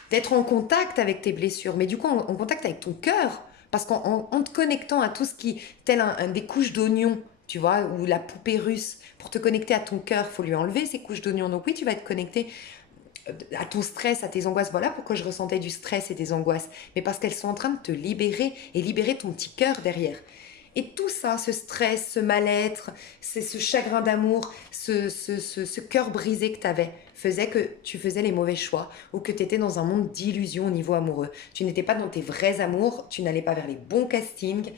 d'être en contact avec tes blessures, mais du coup en contact avec ton cœur, parce qu'en te connectant à tout ce qui, tel des couches d'oignons, tu vois, ou la poupée russe. Pour te connecter à ton cœur, faut lui enlever ces couches d'oignon. Donc oui, tu vas être connecté à ton stress, à tes angoisses. Voilà pourquoi je ressentais du stress et des angoisses. Mais parce qu'elles sont en train de te libérer et libérer ton petit cœur derrière. Et tout ça, ce stress, ce mal-être, ce chagrin d'amour, ce cœur brisé que tu avais, faisait que tu faisais les mauvais choix ou que tu étais dans un monde d'illusions au niveau amoureux. Tu n'étais pas dans tes vrais amours, tu n'allais pas vers les bons castings,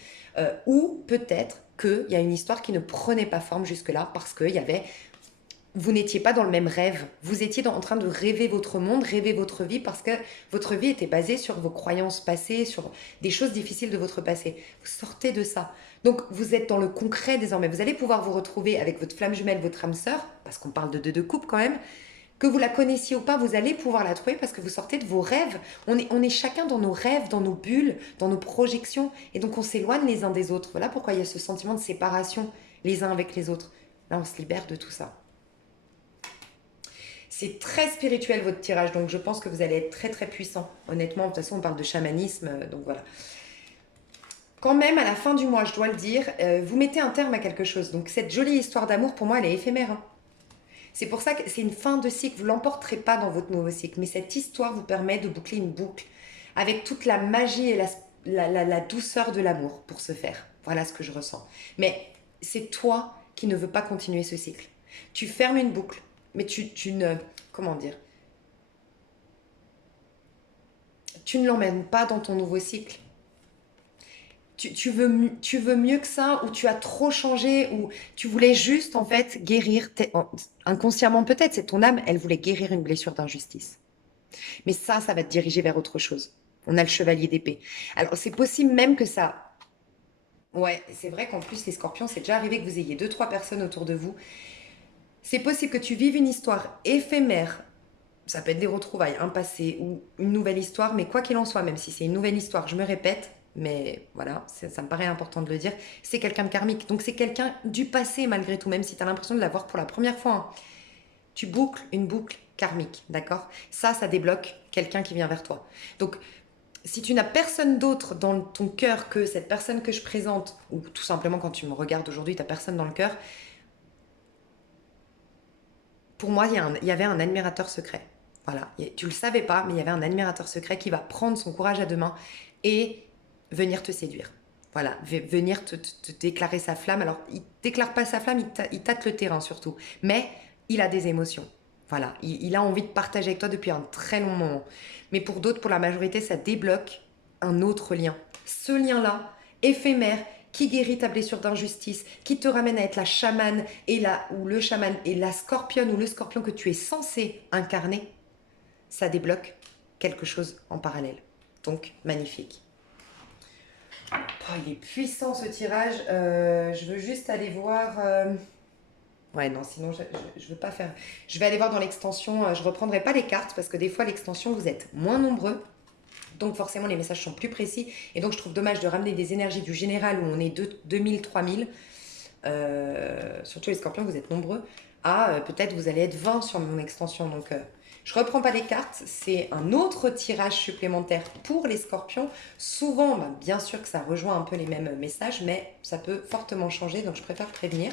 ou peut-être qu'il y a une histoire qui ne prenait pas forme jusque-là parce qu'il y avait vous n'étiez pas dans le même rêve. Vous étiez en train de rêver votre monde, rêver votre vie, parce que votre vie était basée sur vos croyances passées, sur des choses difficiles de votre passé. Vous sortez de ça. Donc vous êtes dans le concret désormais. Vous allez pouvoir vous retrouver avec votre flamme jumelle, votre âme sœur, parce qu'on parle de couple quand même. Que vous la connaissiez ou pas, vous allez pouvoir la trouver parce que vous sortez de vos rêves. On est chacun dans nos rêves, dans nos bulles, dans nos projections. Et donc on s'éloigne les uns des autres. Voilà pourquoi il y a ce sentiment de séparation les uns avec les autres. Là, on se libère de tout ça. C'est très spirituel votre tirage, donc je pense que vous allez être très très puissant. Honnêtement, de toute façon, on parle de chamanisme, donc voilà. Quand même, à la fin du mois, je dois le dire, vous mettez un terme à quelque chose. Donc cette jolie histoire d'amour, pour moi, elle est éphémère. Hein. C'est pour ça que c'est une fin de cycle. Vous ne l'emporterez pas dans votre nouveau cycle, mais cette histoire vous permet de boucler une boucle avec toute la magie et la douceur de l'amour pour se faire. Voilà ce que je ressens. Mais c'est toi qui ne veux pas continuer ce cycle. Tu fermes une boucle, mais tu ne... Comment dire? Tu ne l'emmènes pas dans ton nouveau cycle. Tu veux mieux que ça, ou tu as trop changé, ou tu voulais juste en fait guérir, inconsciemment peut-être, c'est ton âme, elle voulait guérir une blessure d'injustice. Mais ça va te diriger vers autre chose. On a le chevalier d'épée. Alors c'est possible même que ça... Ouais, c'est vrai qu'en plus les scorpions, c'est déjà arrivé que vous ayez deux, trois personnes autour de vous. C'est possible que tu vives une histoire éphémère. Ça peut être des retrouvailles, un passé ou une nouvelle histoire, mais quoi qu'il en soit, même si c'est une nouvelle histoire, je me répète, mais voilà, ça me paraît important de le dire, c'est quelqu'un de karmique. Donc c'est quelqu'un du passé malgré tout, même si tu as l'impression de l'avoir pour la première fois. Hein. Tu boucles une boucle karmique, d'accord? Ça débloque quelqu'un qui vient vers toi. Donc si tu n'as personne d'autre dans ton cœur que cette personne que je présente, ou tout simplement quand tu me regardes aujourd'hui, tu n'as personne dans le cœur, pour moi, il y avait un admirateur secret. Voilà, tu le savais pas, mais il y avait un admirateur secret qui va prendre son courage à deux mains et venir te séduire. Voilà, venir te déclarer sa flamme. Alors, il déclare pas sa flamme, il tâte le terrain surtout. Mais il a des émotions. Voilà, il a envie de partager avec toi depuis un très long moment. Mais pour d'autres, pour la majorité, ça débloque un autre lien. Ce lien-là, éphémère, qui guérit ta blessure d'injustice, qui te ramène à être la chamane ou le chaman et la scorpionne ou le scorpion que tu es censé incarner, ça débloque quelque chose en parallèle. Donc, magnifique. Oh, il est puissant ce tirage. Je veux juste aller voir... Ouais, non, sinon, je veux pas faire... Je vais aller voir dans l'extension. Je reprendrai pas les cartes parce que des fois, l'extension, vous êtes moins nombreux. Donc forcément, les messages sont plus précis. Et donc, je trouve dommage de ramener des énergies du général où on est 2000, 3000. Surtout les scorpions, vous êtes nombreux. Peut-être vous allez être 20 sur mon extension. Donc, je reprends pas les cartes. C'est un autre tirage supplémentaire pour les scorpions. Souvent, bien sûr que ça rejoint un peu les mêmes messages, mais ça peut fortement changer. Donc, je préfère prévenir.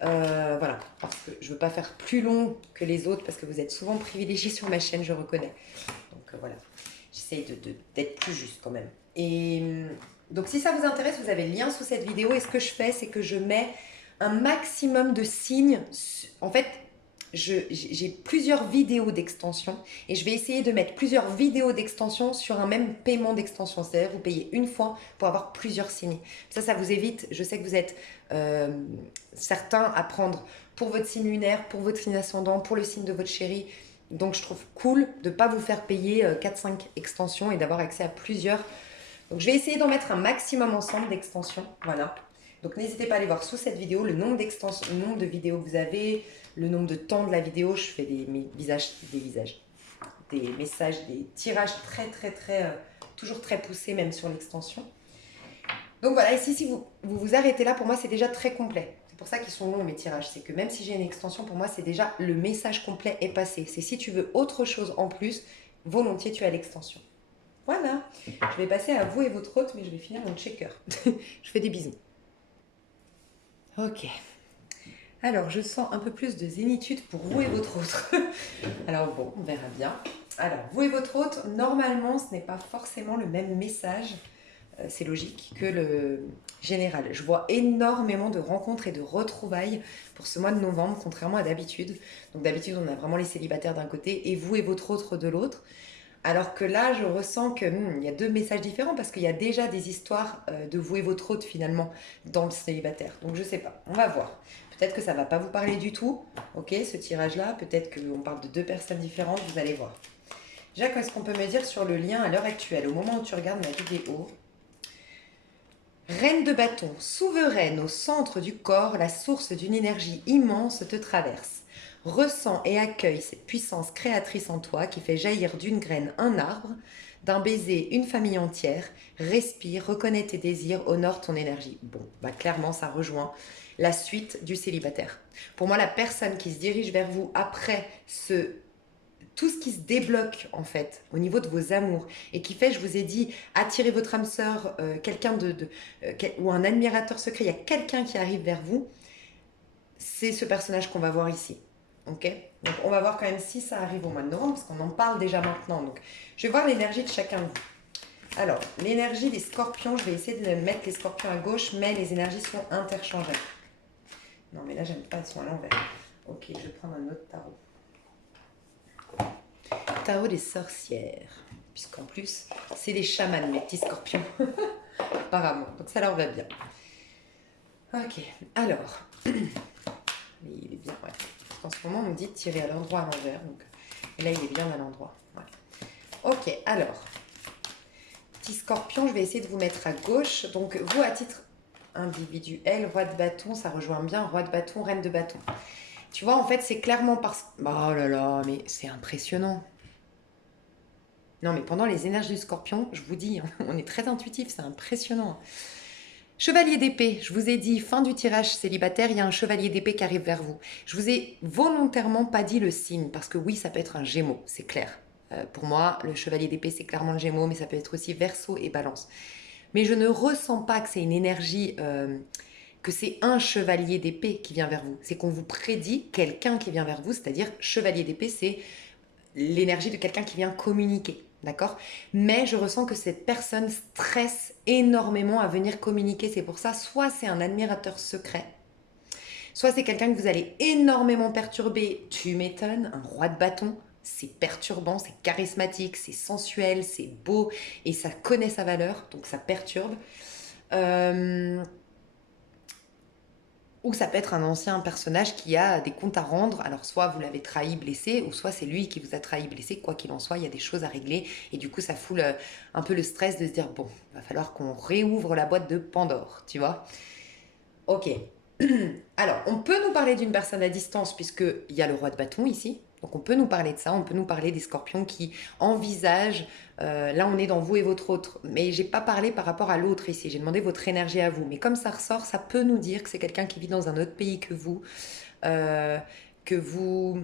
Voilà, parce que je veux pas faire plus long que les autres, parce que vous êtes souvent privilégiés sur ma chaîne, je reconnais. Donc, voilà. J'essaye d'être plus juste quand même. Et donc si ça vous intéresse, vous avez le lien sous cette vidéo. Et ce que je fais, c'est que je mets un maximum de signes. En fait, j'ai plusieurs vidéos d'extension et je vais essayer de mettre plusieurs vidéos d'extension sur un même paiement d'extension. C'est-à-dire vous payez une fois pour avoir plusieurs signes. Ça vous évite. Je sais que vous êtes certains à prendre pour votre signe lunaire, pour votre signe ascendant, pour le signe de votre chéri. Donc, je trouve cool de ne pas vous faire payer 4-5 extensions et d'avoir accès à plusieurs. Donc, je vais essayer d'en mettre un maximum ensemble d'extensions. Voilà. Donc, n'hésitez pas à aller voir sous cette vidéo le nombre d'extensions, le nombre de vidéos que vous avez, le nombre de temps de la vidéo. Je fais des messages, des tirages toujours très poussés, même sur l'extension. Donc, voilà. Et si vous arrêtez là, pour moi, c'est déjà très complet. C'est pour ça qu'ils sont longs mes tirages. C'est que même si j'ai une extension, pour moi, c'est déjà le message complet est passé. C'est si tu veux autre chose en plus, volontiers tu as l'extension. Voilà. Je vais passer à vous et votre hôte, mais je vais finir mon checker. Je fais des bisous. Ok. Alors, je sens un peu plus de zénitude pour vous et votre autre. Alors bon, on verra bien. Alors, vous et votre autre, normalement, ce n'est pas forcément le même message, c'est logique, que le général. Je vois énormément de rencontres et de retrouvailles pour ce mois de novembre, contrairement à d'habitude. Donc d'habitude, on a vraiment les célibataires d'un côté et vous et votre autre de l'autre. Alors que là, je ressens que il y a deux messages différents parce qu'il y a déjà des histoires de vous et votre autre finalement dans le célibataire. Donc je sais pas, on va voir. Peut-être que ça va pas vous parler du tout, ok, ce tirage-là. Peut-être qu'on parle de deux personnes différentes, vous allez voir. Jacques, qu'est-ce qu'on peut me dire sur le lien à l'heure actuelle, au moment où tu regardes ma vidéo? Reine de bâton, souveraine au centre du corps, la source d'une énergie immense te traverse. Ressens et accueille cette puissance créatrice en toi qui fait jaillir d'une graine un arbre, d'un baiser une famille entière. Respire, reconnais tes désirs, honore ton énergie. Bon, bah clairement, ça rejoint la suite du célibataire. Pour moi, la personne qui se dirige vers vous après tout ce qui se débloque en fait au niveau de vos amours et qui fait, je vous ai dit, attirer votre âme sœur, quelqu'un ou un admirateur secret, il y a quelqu'un qui arrive vers vous, c'est ce personnage qu'on va voir ici. Ok. Donc on va voir quand même si ça arrive au mois de novembre parce qu'on en parle déjà maintenant. Donc je vais voir l'énergie de chacun de vous. Alors l'énergie des scorpions, je vais essayer de mettre les scorpions à gauche, mais les énergies sont interchangeables. Non mais là j'aime pas, elles sont à l'envers. Ok, je vais prendre un autre tarot. Tarot des sorcières. Puisqu'en plus, c'est des chamans, mes petits scorpions. Apparemment. Donc ça leur va bien. Ok. Alors. Il est bien, ouais. En ce moment, on me dit de tirer à l'endroit à l'envers. Donc, et là, il est bien à l'endroit. Ouais. Ok. Alors. Petit scorpion, je vais essayer de vous mettre à gauche. Donc, vous, à titre individuel, roi de bâton, ça rejoint bien. Roi de bâton, reine de bâton. Tu vois, en fait, c'est clairement parce... Oh là là, mais c'est impressionnant. Non, mais pendant les énergies du scorpion, je vous dis, on est très intuitif, c'est impressionnant. Chevalier d'épée, je vous ai dit, fin du tirage célibataire, il y a un chevalier d'épée qui arrive vers vous. Je vous ai volontairement pas dit le signe, parce que oui, ça peut être un gémeau, c'est clair. Pour moi, le chevalier d'épée, c'est clairement le gémeau, mais ça peut être aussi verseau et balance. Mais je ne ressens pas que c'est une énergie, que c'est un chevalier d'épée qui vient vers vous. C'est qu'on vous prédit quelqu'un qui vient vers vous, c'est-à-dire chevalier d'épée, c'est l'énergie de quelqu'un qui vient communiquer. D'accord. Mais je ressens que cette personne stresse énormément à venir communiquer. C'est pour ça, soit c'est un admirateur secret, soit c'est quelqu'un que vous allez énormément perturber. Tu m'étonnes, un roi de bâton, c'est perturbant, c'est charismatique, c'est sensuel, c'est beau et ça connaît sa valeur, donc ça perturbe. Euh, Ou ça peut être un ancien personnage qui a des comptes à rendre. Alors soit vous l'avez trahi, blessé, ou soit c'est lui qui vous a trahi, blessé. Quoi qu'il en soit, il y a des choses à régler. Et du coup, ça fout un peu le stress de se dire, bon, il va falloir qu'on réouvre la boîte de Pandore, tu vois. Ok. Alors, on peut nous parler d'une personne à distance, puisqu'il y a le roi de bâton ici. Donc, on peut nous parler de ça. On peut nous parler des scorpions qui envisagent. Là, on est dans vous et votre autre. Mais j'ai pas parlé par rapport à l'autre ici. J'ai demandé votre énergie à vous. Mais comme ça ressort, ça peut nous dire que c'est quelqu'un qui vit dans un autre pays euh, que vous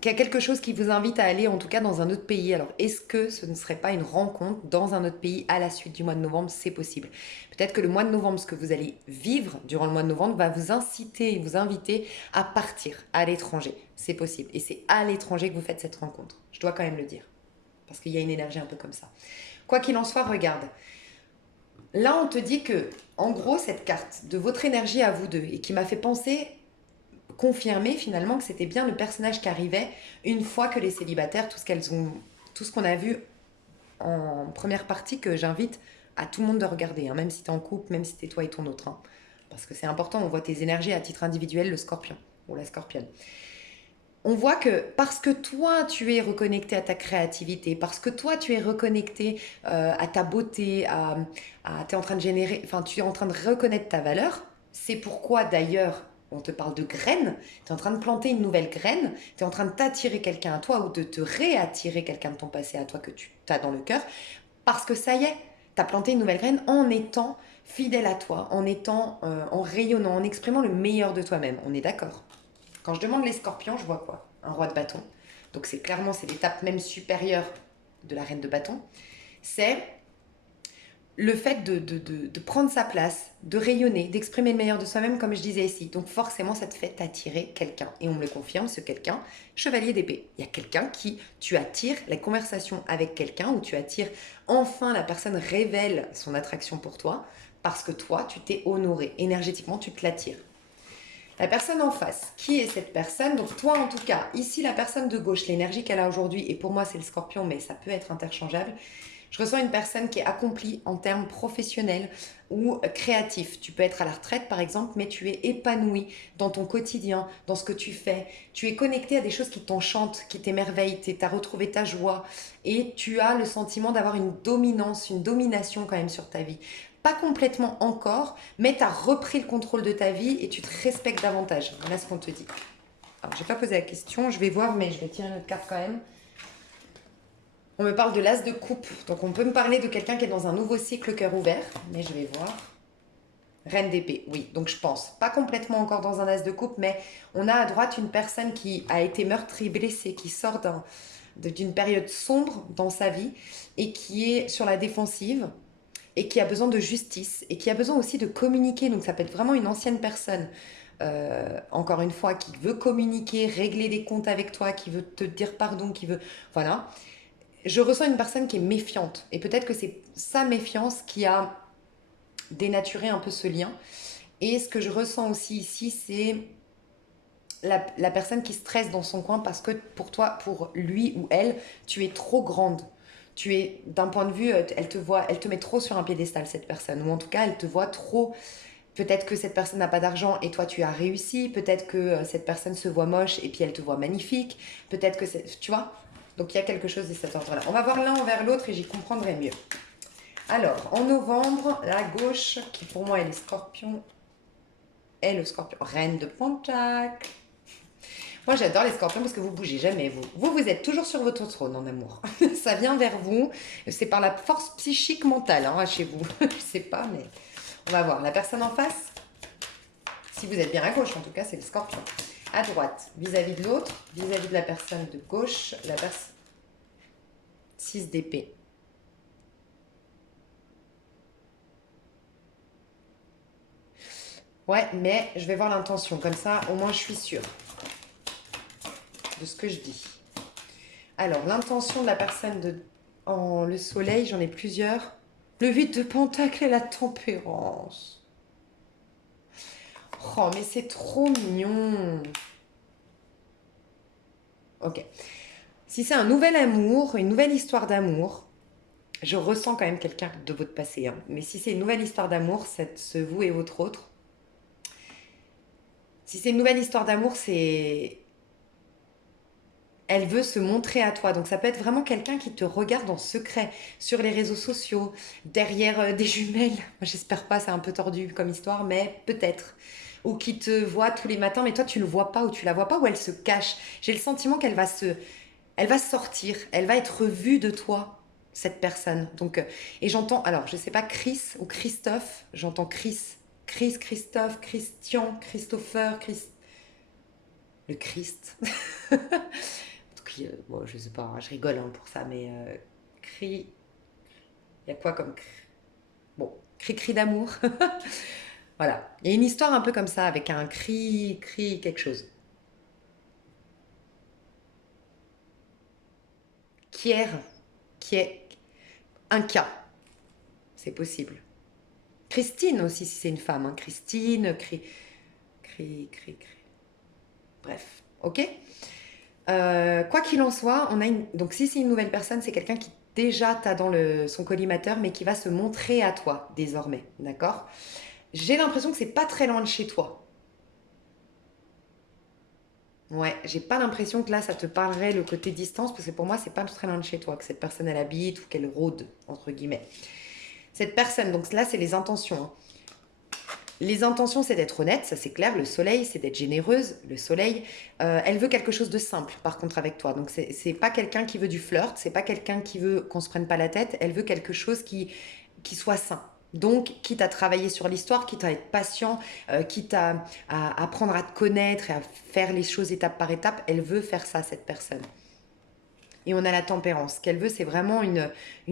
qu'il y a quelque chose qui vous invite à aller en tout cas dans un autre pays. Alors est-ce que ce ne serait pas une rencontre dans un autre pays à la suite du mois de novembre? C'est possible. Peut-être que le mois de novembre, ce que vous allez vivre durant le mois de novembre va vous inciter et vous inviter à partir à l'étranger. C'est possible. Et c'est à l'étranger que vous faites cette rencontre. Je dois quand même le dire. Parce qu'il y a une énergie un peu comme ça. Quoi qu'il en soit, regarde. Là, on te dit que, en gros, cette carte de votre énergie à vous deux et qui m'a fait penser confirmer finalement que c'était bien le personnage qui arrivait une fois que les célibataires, tout ce qu'on a vu en première partie que j'invite à tout le monde de regarder, hein, même si tu es en couple, même si tu es toi et ton autre. Hein, parce que c'est important, on voit tes énergies à titre individuel, le scorpion ou la scorpionne. On voit que parce que toi, tu es reconnecté à ta créativité, parce que toi, tu es reconnecté à ta beauté, tu es en train de générer, enfin, tu es en train de reconnaître ta valeur. C'est pourquoi d'ailleurs, on te parle de graines. Tu es en train de planter une nouvelle graine. Tu es en train de t'attirer quelqu'un à toi ou de te réattirer quelqu'un de ton passé à toi que tu as dans le cœur. Parce que ça y est, tu as planté une nouvelle graine en étant fidèle à toi, en rayonnant, en exprimant le meilleur de toi-même. On est d'accord? Quand je demande les scorpions, je vois quoi? Un roi de bâton. Donc c'est clairement, c'est l'étape même supérieure de la reine de bâton. C'est le fait de prendre sa place, de rayonner, d'exprimer le meilleur de soi-même, comme je disais ici. Donc forcément, ça te fait attirer quelqu'un. Et on me le confirme, ce quelqu'un, chevalier d'épée. Il y a quelqu'un qui, tu attires la conversation avec quelqu'un, ou tu attires, enfin, la personne révèle son attraction pour toi, parce que toi, tu t'es honoré. Énergétiquement, tu te l'attires. La personne en face, qui est cette personne? Donc toi en tout cas, ici la personne de gauche, l'énergie qu'elle a aujourd'hui, et pour moi c'est le scorpion, mais ça peut être interchangeable. Je ressens une personne qui est accomplie en termes professionnels ou créatifs. Tu peux être à la retraite par exemple, mais tu es épanoui dans ton quotidien, dans ce que tu fais. Tu es connecté à des choses qui t'enchantent, qui t'émerveillent, tu as retrouvé ta joie et tu as le sentiment d'avoir une dominance, une domination quand même sur ta vie. Pas complètement encore, mais tu as repris le contrôle de ta vie et tu te respectes davantage. Voilà ce qu'on te dit. Alors, je n'ai pas posé la question, je vais voir, mais je vais tirer une autre carte quand même. On me parle de l'as de coupe, donc on peut me parler de quelqu'un qui est dans un nouveau cycle cœur ouvert, mais je vais voir. Reine d'épée, oui, donc je pense. Pas complètement encore dans un as de coupe, mais on a à droite une personne qui a été meurtrie, blessée, qui sort d'une période sombre dans sa vie et qui est sur la défensive et qui a besoin de justice et qui a besoin aussi de communiquer. Donc ça peut être vraiment une ancienne personne, encore une fois, qui veut communiquer, régler des comptes avec toi, qui veut te dire pardon, qui veut... Voilà. Je ressens une personne qui est méfiante. Et peut-être que c'est sa méfiance qui a dénaturé un peu ce lien. Et ce que je ressens aussi ici, c'est la personne qui stresse dans son coin parce que pour toi, pour lui ou elle, tu es trop grande. Tu es, d'un point de vue, elle te voit, elle te met trop sur un piédestal, cette personne. Ou en tout cas, elle te voit trop. Peut-être que cette personne n'a pas d'argent et toi, tu as réussi. Peut-être que cette personne se voit moche et puis elle te voit magnifique. Peut-être que c'est... Tu vois? Donc il y a quelque chose de cet ordre-là. On va voir l'un envers l'autre et j'y comprendrai mieux. Alors, en novembre, la gauche, qui pour moi est les scorpions, est le scorpion. Reine de Pentacle. Moi, j'adore les scorpions parce que vous bougez jamais, vous. Vous êtes toujours sur votre trône en amour. Ça vient vers vous. C'est par la force psychique mentale, hein, chez vous. Je sais pas, mais on va voir. La personne en face, si vous êtes bien à gauche, en tout cas, c'est le scorpion. À droite, vis-à-vis de l'autre, vis-à-vis de la personne de gauche, la personne... 6 d'épée. Ouais, mais je vais voir l'intention. Comme ça, au moins, je suis sûre de ce que je dis. Alors, l'intention de la personne de... En le soleil, j'en ai plusieurs. Le 8 de pentacle et la tempérance. Oh, mais c'est trop mignon. Ok. Si c'est un nouvel amour, une nouvelle histoire d'amour, je ressens quand même quelqu'un de votre passé. Hein. Mais si c'est une nouvelle histoire d'amour, c'est vous et votre autre. Si c'est une nouvelle histoire d'amour, c'est... Elle veut se montrer à toi. Donc ça peut être vraiment quelqu'un qui te regarde en secret sur les réseaux sociaux, derrière des jumelles. J'espère pas, c'est un peu tordu comme histoire, mais peut-être. Ou qui te voit tous les matins, mais toi tu le vois pas ou tu la vois pas, ou elle se cache. J'ai le sentiment elle va sortir, elle va être vue de toi, cette personne. Donc, et j'entends, alors je sais pas Chris ou Christophe, j'entends Chris, Christophe, Christian, Christopher, le Christ. Bon, je sais pas, hein, je rigole hein, pour ça, mais cri, il y a quoi comme cri? Bon, cri d'amour. Voilà, il y a une histoire un peu comme ça, avec un cri quelque chose. Kier, qui est un cas, c'est possible. Christine aussi, si c'est une femme, hein. Christine, cri. Bref, ok. Quoi qu'il en soit, on a une... donc si c'est une nouvelle personne, c'est quelqu'un qui déjà t'a dans son collimateur, mais qui va se montrer à toi désormais, d'accord? J'ai l'impression que c'est pas très loin de chez toi. Ouais, j'ai pas l'impression que là ça te parlerait le côté distance, parce que pour moi c'est pas très loin de chez toi, que cette personne elle habite ou qu'elle rôde, entre guillemets. Cette personne, donc là c'est les intentions. Hein. Les intentions, c'est d'être honnête, ça c'est clair. Le soleil, c'est d'être généreuse. Le soleil, elle veut quelque chose de simple, par contre, avec toi. Donc, c'est pas quelqu'un qui veut du flirt, c'est pas quelqu'un qui veut qu'on se prenne pas la tête. Elle veut quelque chose qui soit sain. Donc, quitte à travailler sur l'histoire, quitte à être patient, quitte à apprendre à te connaître et à faire les choses étape par étape, elle veut faire ça, cette personne. et on a la tempérance. Ce qu'elle veut, c'est vraiment une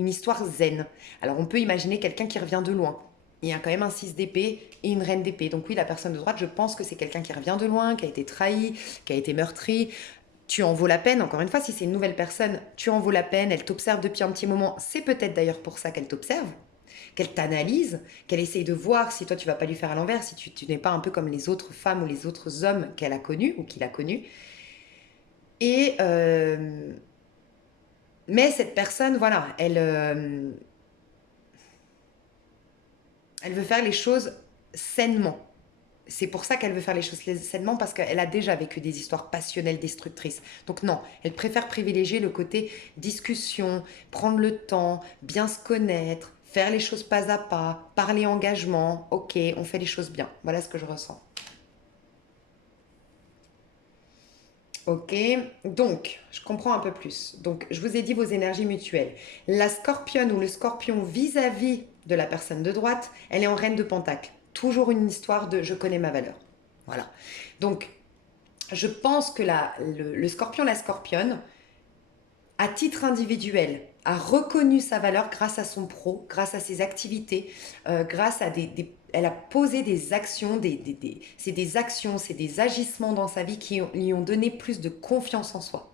histoire zen. Alors on peut imaginer quelqu'un qui revient de loin. Il y a quand même un 6 d'épée et une reine d'épée. Donc oui, la personne de droite, je pense que c'est quelqu'un qui revient de loin, qui a été trahi, qui a été meurtri. Tu en vaux la peine, encore une fois, si c'est une nouvelle personne, tu en vaux la peine, elle t'observe depuis un petit moment. C'est peut-être d'ailleurs pour ça qu'elle t'observe, qu'elle t'analyse, qu'elle essaye de voir si toi tu vas pas lui faire à l'envers, si tu n'es pas un peu comme les autres femmes ou les autres hommes qu'elle a connus ou qu'il a connus. Et mais cette personne, voilà, elle veut faire les choses sainement. C'est pour ça qu'elle veut faire les choses sainement, parce qu'elle a déjà vécu des histoires passionnelles destructrices. Donc non, elle préfère privilégier le côté discussion, prendre le temps, bien se connaître, faire les choses pas à pas, parler engagement. Ok, on fait les choses bien. Voilà ce que je ressens. Ok, donc je comprends un peu plus. Donc je vous ai dit vos énergies mutuelles. La scorpionne ou le scorpion vis-à-vis de la personne de droite, elle est en reine de pentacle. Toujours une histoire de je connais ma valeur. Voilà. Donc je pense que le scorpion, la scorpionne, à titre individuel, a reconnu sa valeur grâce à son pro, grâce à ses activités, grâce à elle a posé des actions, c'est des actions, c'est des agissements dans sa vie qui lui ont donné plus de confiance en soi.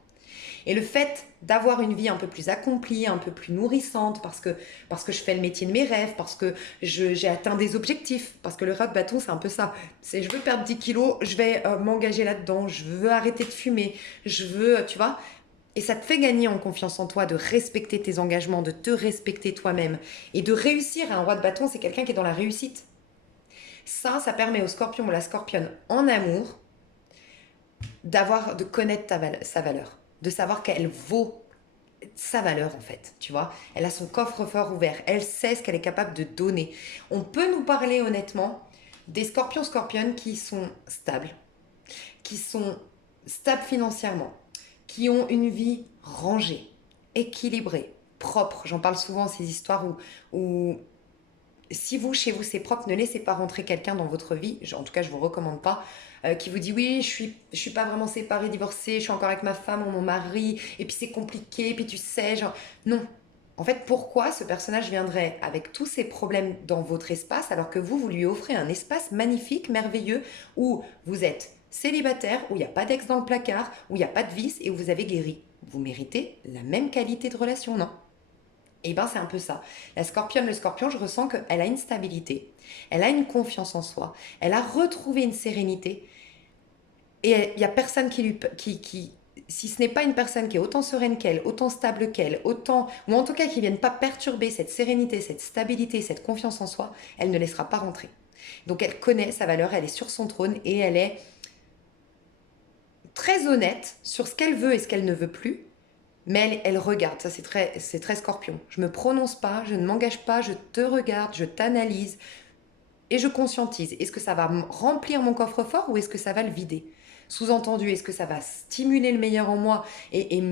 Et le fait d'avoir une vie un peu plus accomplie, un peu plus nourrissante, parce que je fais le métier de mes rêves, parce que j'ai atteint des objectifs, parce que le rock bâton, c'est un peu ça. C'est je veux perdre 10 kilos, je vais m'engager là-dedans, je veux arrêter de fumer, je veux, tu vois. Et ça te fait gagner en confiance en toi, de respecter tes engagements, de te respecter toi-même. Et de réussir. Un roi de bâton, c'est quelqu'un qui est dans la réussite. Ça permet au scorpion ou la scorpionne en amour de connaître sa valeur, de savoir qu'elle vaut sa valeur en fait, tu vois. Elle a son coffre-fort ouvert, elle sait ce qu'elle est capable de donner. On peut nous parler honnêtement des scorpions-scorpionnes qui sont stables, qui sont stables financièrement, qui ont une vie rangée, équilibrée, propre. J'en parle souvent, ces histoires où si vous, chez vous, c'est propre, ne laissez pas rentrer quelqu'un dans votre vie, en tout cas, je ne vous recommande pas, qui vous dit oui, je suis pas vraiment séparée, divorcée, je suis encore avec ma femme ou mon mari, et puis c'est compliqué, et puis tu sais, genre, non. En fait, pourquoi ce personnage viendrait avec tous ses problèmes dans votre espace alors que vous lui offrez un espace magnifique, merveilleux, où vous êtes célibataire, où il n'y a pas d'ex dans le placard, où il n'y a pas de vice et où vous avez guéri. Vous méritez la même qualité de relation, non? Et ben c'est un peu ça. La scorpionne, le scorpion, je ressens qu'elle a une stabilité, elle a une confiance en soi, elle a retrouvé une sérénité. Et il n'y a personne si ce n'est pas une personne qui est autant sereine qu'elle, autant stable qu'elle, autant, ou en tout cas qui ne vienne pas perturber cette sérénité, cette stabilité, cette confiance en soi, elle ne laissera pas rentrer. Donc elle connaît sa valeur, elle est sur son trône et elle est très honnête sur ce qu'elle veut et ce qu'elle ne veut plus. Mais elle regarde, ça c'est très scorpion. Je me prononce pas, je ne m'engage pas, je te regarde, je t'analyse et je conscientise. Est-ce que ça va remplir mon coffre-fort ou est-ce que ça va le vider? Sous-entendu, est-ce que ça va stimuler le meilleur en moi et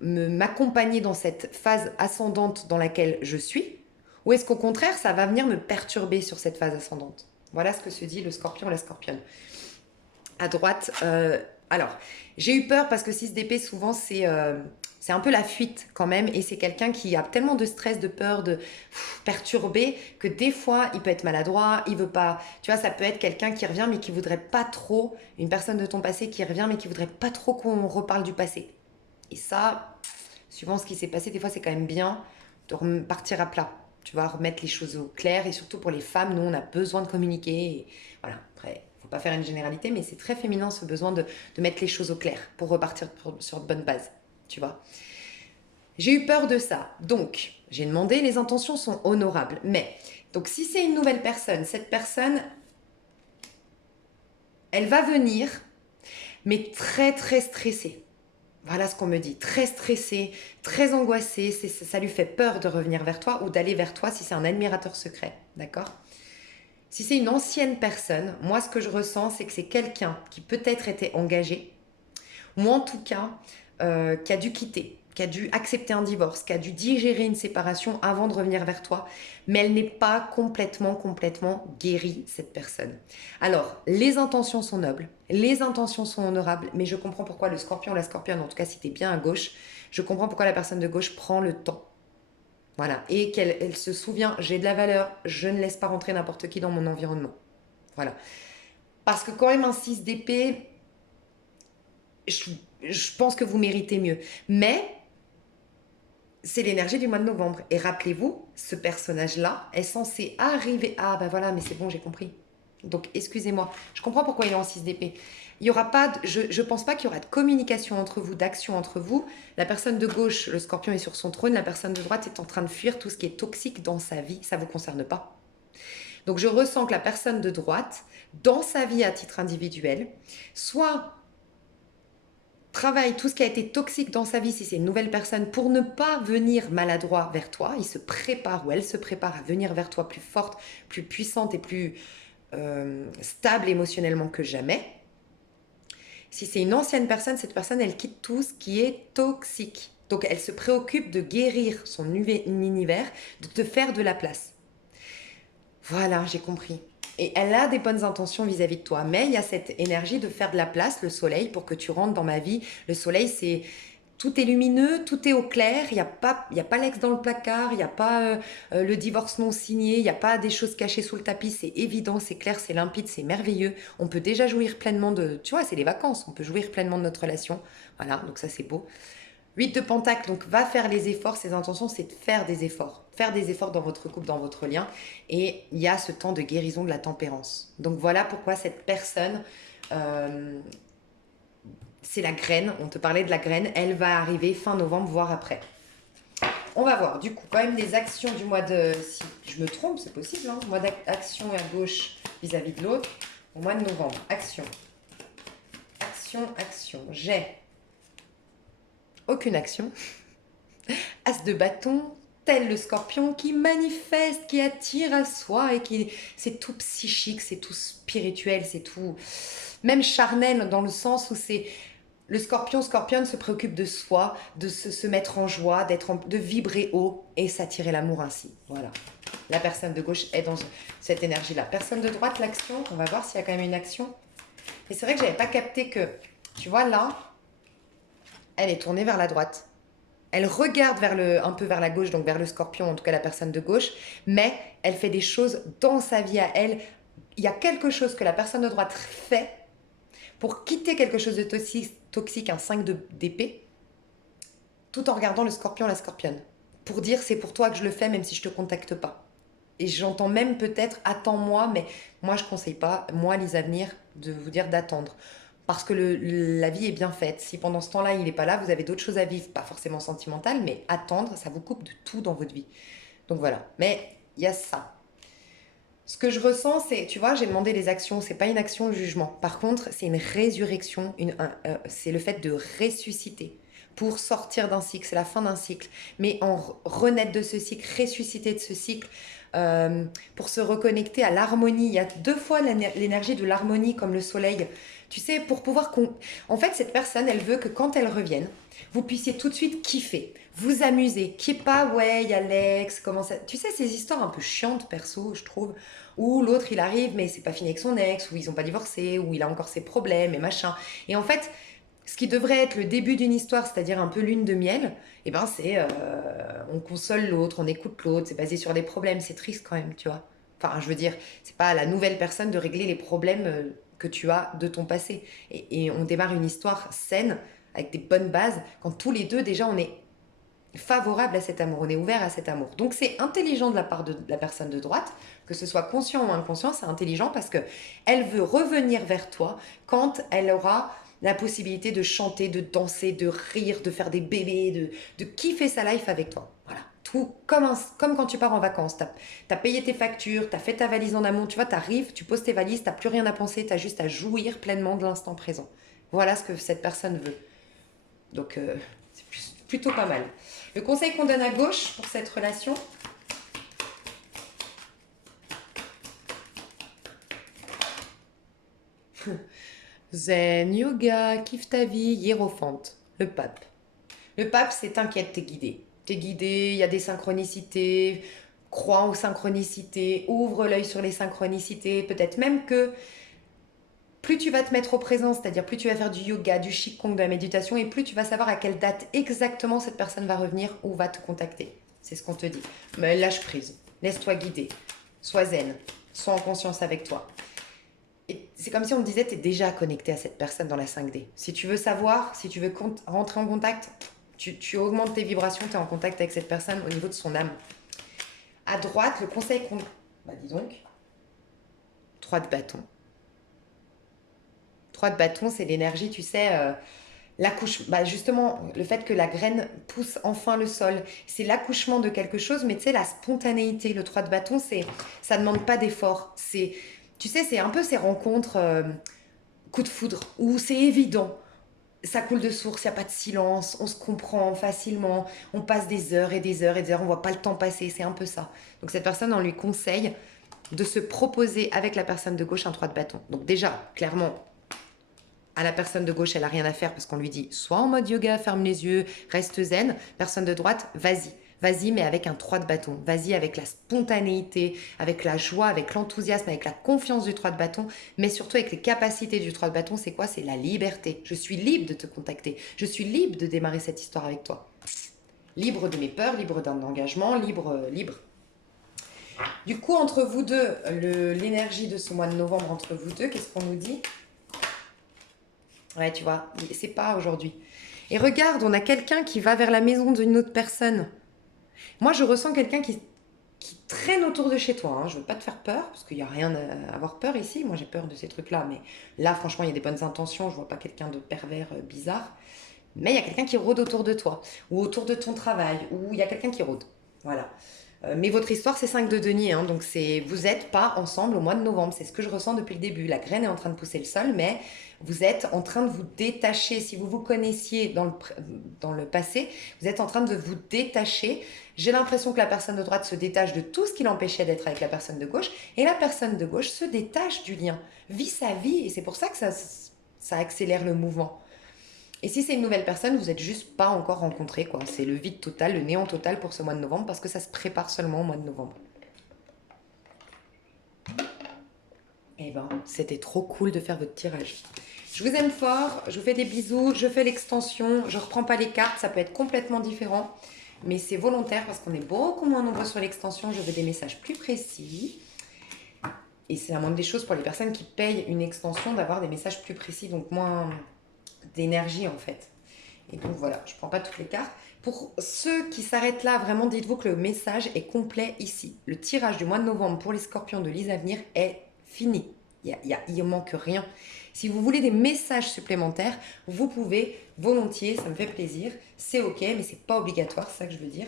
m'accompagner dans cette phase ascendante dans laquelle je suis? Ou est-ce qu'au contraire, ça va venir me perturber sur cette phase ascendante? Voilà ce que se dit le scorpion et la scorpionne. À droite, alors, j'ai eu peur parce que 6 d'épée, souvent, c'est un peu la fuite quand même. Et c'est quelqu'un qui a tellement de stress, de peur, de perturber, que des fois, il peut être maladroit, il veut pas. Tu vois, ça peut être quelqu'un qui revient, mais qui voudrait pas trop. Une personne de ton passé qui revient, mais qui voudrait pas trop qu'on reparle du passé. Et ça, suivant ce qui s'est passé, des fois, c'est quand même bien de repartir à plat. Tu vois, remettre les choses au clair. Et surtout pour les femmes, nous, on a besoin de communiquer. Et voilà, après faut pas faire une généralité, mais c'est très féminin ce besoin de mettre les choses au clair pour repartir sur de bonnes bases, tu vois. J'ai eu peur de ça, donc j'ai demandé, les intentions sont honorables, mais donc si c'est une nouvelle personne, cette personne, elle va venir, mais très très stressée. Voilà ce qu'on me dit, très stressée, très angoissée, ça lui fait peur de revenir vers toi ou d'aller vers toi si c'est un admirateur secret, d'accord? Si c'est une ancienne personne, moi ce que je ressens, c'est que c'est quelqu'un qui peut-être était engagé, ou en tout cas qui a dû quitter, qui a dû accepter un divorce, qui a dû digérer une séparation avant de revenir vers toi, mais elle n'est pas complètement guérie, cette personne. Alors, les intentions sont nobles, les intentions sont honorables, mais je comprends pourquoi le scorpion ou la scorpionne, en tout cas si tu es bien à gauche, Je comprends pourquoi la personne de gauche prend le temps. Voilà. Et qu'elle se souvient, j'ai de la valeur, je ne laisse pas rentrer n'importe qui dans mon environnement. Voilà. Parce que quand même un 6 d'épée, je, je pense que vous méritez mieux. Mais c'est l'énergie du mois de novembre. Et rappelez-vous, ce personnage-là est censé arriver. Ah, ben voilà, mais c'est bon, j'ai compris. Donc, excusez-moi. Je comprends pourquoi il est en 6 d'épée. Il y aura pas je pense pas qu'il y aura de communication entre vous, d'action entre vous. La personne de gauche, le scorpion est sur son trône. La personne de droite est en train de fuir tout ce qui est toxique dans sa vie. Ça ne vous concerne pas. Donc, je ressens que la personne de droite, dans sa vie à titre individuel, soit travaille tout ce qui a été toxique dans sa vie, si c'est une nouvelle personne, pour ne pas venir maladroit vers toi. Il se prépare ou elle se prépare à venir vers toi plus forte, plus puissante et plus stable émotionnellement que jamais. Si c'est une ancienne personne, cette personne, elle quitte tout ce qui est toxique. Donc, elle se préoccupe de guérir son univers, de te faire de la place. Voilà, j'ai compris. Et elle a des bonnes intentions vis-à-vis de toi. Mais il y a cette énergie de faire de la place, le soleil, pour que tu rentres dans ma vie. Le soleil, c'est... Tout est lumineux, tout est au clair, il y a pas l'ex dans le placard, il n'y a pas le divorce non signé, il n'y a pas des choses cachées sous le tapis, c'est évident, c'est clair, c'est limpide, c'est merveilleux. On peut déjà jouir pleinement de... Tu vois, c'est les vacances, on peut jouir pleinement de notre relation. Voilà, donc ça c'est beau. 8 de Pentacle, donc va faire les efforts. Ses intentions, c'est de faire des efforts. Faire des efforts dans votre couple, dans votre lien. Et il y a ce temps de guérison de la tempérance. Donc voilà pourquoi cette personne, euh, c'est la graine. On te parlait de la graine. Elle va arriver fin novembre, voire après. On va voir, du coup, quand même des actions du mois de... Si je me trompe, c'est possible, hein. Mois d'action à gauche vis-à-vis de l'autre. Au mois de novembre, action. Action, action. J'ai aucune action. As de bâton, tel le scorpion qui manifeste, qui attire à soi et qui... C'est tout psychique, c'est tout spirituel, c'est tout... Même charnel dans le sens où c'est... Le scorpion, scorpionne se préoccupe de soi, de se mettre en joie, de vibrer haut et s'attirer l'amour ainsi. Voilà. La personne de gauche est dans cette énergie-là. Personne de droite, l'action, on va voir s'il y a quand même une action. Et c'est vrai que j'avais pas capté que, tu vois là, elle est tournée vers la droite. Elle regarde un peu vers la gauche, donc vers le scorpion, en tout cas la personne de gauche, mais elle fait des choses dans sa vie à elle. Il y a quelque chose que la personne de droite fait pour quitter quelque chose de toxique, un 5 d'épée, tout en regardant le scorpion, la scorpionne. Pour dire c'est pour toi que je le fais même si je te contacte pas. Et j'entends même peut-être attends-moi, mais moi je conseille pas, moi Lisa Venir, de vous dire d'attendre. Parce que la vie est bien faite. Si pendant ce temps-là, il n'est pas là, vous avez d'autres choses à vivre, pas forcément sentimentales, mais attendre, ça vous coupe de tout dans votre vie. Donc voilà. Mais il y a ça. Ce que je ressens, c'est, tu vois, j'ai demandé les actions, c'est pas une action, le jugement. Par contre, c'est une résurrection, c'est le fait de ressusciter pour sortir d'un cycle, c'est la fin d'un cycle, mais en renaître de ce cycle, ressusciter de ce cycle, pour se reconnecter à l'harmonie. Il y a deux fois l'énergie de l'harmonie comme le soleil. Tu sais, pour pouvoir... En fait, cette personne, elle veut que quand elle revienne, vous puissiez tout de suite kiffer, vous amuser, qui est pas, ouais, il y a l'ex, comment ça... Tu sais, ces histoires un peu chiantes, perso, je trouve, où l'autre, il arrive, mais c'est pas fini avec son ex, ou ils ont pas divorcé, ou il a encore ses problèmes, et machin. Et en fait, ce qui devrait être le début d'une histoire, c'est-à-dire un peu lune de miel, eh ben c'est on console l'autre, on écoute l'autre, c'est basé sur des problèmes, c'est triste quand même, tu vois. Enfin, je veux dire, c'est pas à la nouvelle personne de régler les problèmes que tu as de ton passé. Et on démarre une histoire saine, avec des bonnes bases, quand tous les deux, déjà, on est favorable à cet amour, on est ouvert à cet amour. Donc c'est intelligent de la part de la personne de droite, que ce soit conscient ou inconscient, c'est intelligent parce que elle veut revenir vers toi quand elle aura la possibilité de chanter, de danser, de rire, de faire des bébés, de kiffer sa life avec toi. Voilà. Tout comme quand tu pars en vacances. T'as payé tes factures, t'as fait ta valise en amont, tu vois, t'arrives, tu poses tes valises, t'as plus rien à penser, t'as juste à jouir pleinement de l'instant présent. Voilà ce que cette personne veut. Donc c'est plutôt pas mal. Le conseil qu'on donne à gauche pour cette relation, Zen, yoga, kiffe ta vie, hiérophante, le pape. Le pape, c'est t'inquiète, t'es guidé. T'es guidé, il y a des synchronicités, crois aux synchronicités, ouvre l'œil sur les synchronicités, peut-être même que plus tu vas te mettre au présent, c'est-à-dire plus tu vas faire du yoga, du qigong, de la méditation, et plus tu vas savoir à quelle date exactement cette personne va revenir ou va te contacter. C'est ce qu'on te dit. Mais lâche prise, laisse-toi guider, sois zen, sois en conscience avec toi. Et c'est comme si on te disait, tu es déjà connecté à cette personne dans la 5D. Si tu veux savoir, si tu veux rentrer en contact, tu augmentes tes vibrations, tu es en contact avec cette personne au niveau de son âme. À droite, le conseil qu'on... Bah dis donc, 3 de bâton. 3 de bâton, c'est l'énergie, tu sais, bah justement, le fait que la graine pousse enfin le sol, c'est l'accouchement de quelque chose, mais tu sais, la spontanéité, le 3 de bâton, ça ne demande pas d'effort. Tu sais, c'est un peu ces rencontres coup de foudre, où c'est évident. Ça coule de source, il n'y a pas de silence, on se comprend facilement, on passe des heures et des heures et des heures, on ne voit pas le temps passer, c'est un peu ça. Donc cette personne, on lui conseille de se proposer avec la personne de gauche un 3 de bâton. Donc déjà, clairement, à la personne de gauche, elle n'a rien à faire parce qu'on lui dit soit en mode yoga, ferme les yeux, reste zen. Personne de droite, vas-y. Vas-y, mais avec un 3 de bâton. Vas-y avec la spontanéité, avec la joie, avec l'enthousiasme, avec la confiance du 3 de bâton, mais surtout avec les capacités du 3 de bâton. C'est quoi? C'est la liberté. Je suis libre de te contacter. Je suis libre de démarrer cette histoire avec toi. Libre de mes peurs, libre d'un engagement, libre. Du coup, entre vous deux, l'énergie de ce mois de novembre, entre vous deux, qu'est-ce qu'on nous dit? Ouais, tu vois, c'est pas aujourd'hui. Et regarde, on a quelqu'un qui va vers la maison d'une autre personne. Moi, je ressens quelqu'un qui traîne autour de chez toi. Hein. Je veux pas te faire peur, parce qu'il n'y a rien à avoir peur ici. Moi, j'ai peur de ces trucs-là. Mais là, franchement, il y a des bonnes intentions. Je vois pas quelqu'un de pervers, bizarre. Mais il y a quelqu'un qui rôde autour de toi, ou autour de ton travail, ou il y a quelqu'un qui rôde. Voilà. Mais votre histoire, c'est 5 de denier, hein, donc vous n'êtes pas ensemble au mois de novembre. C'est ce que je ressens depuis le début. La graine est en train de pousser le sol, mais vous êtes en train de vous détacher. Si vous vous connaissiez dans le passé, vous êtes en train de vous détacher. J'ai l'impression que la personne de droite se détache de tout ce qui l'empêchait d'être avec la personne de gauche, et la personne de gauche se détache du lien, vit sa vie, et c'est pour ça que ça accélère le mouvement. Et si c'est une nouvelle personne, vous n'êtes juste pas encore rencontrés, quoi. C'est le vide total, le néant total pour ce mois de novembre, parce que ça se prépare seulement au mois de novembre. Eh ben, c'était trop cool de faire votre tirage. Je vous aime fort, je vous fais des bisous, je fais l'extension, je reprends pas les cartes, ça peut être complètement différent, mais c'est volontaire parce qu'on est beaucoup moins nombreux sur l'extension, je veux des messages plus précis. Et c'est la moindre des choses pour les personnes qui payent une extension d'avoir des messages plus précis, donc moins d'énergie en fait. Et donc voilà, je ne prends pas toutes les cartes. Pour ceux qui s'arrêtent là, vraiment dites-vous que le message est complet ici. Le tirage du mois de novembre pour les scorpions de Lise Avenir est fini. Il ne manque rien. Si vous voulez des messages supplémentaires, vous pouvez volontiers, ça me fait plaisir. C'est ok, mais c'est pas obligatoire, c'est ça que je veux dire.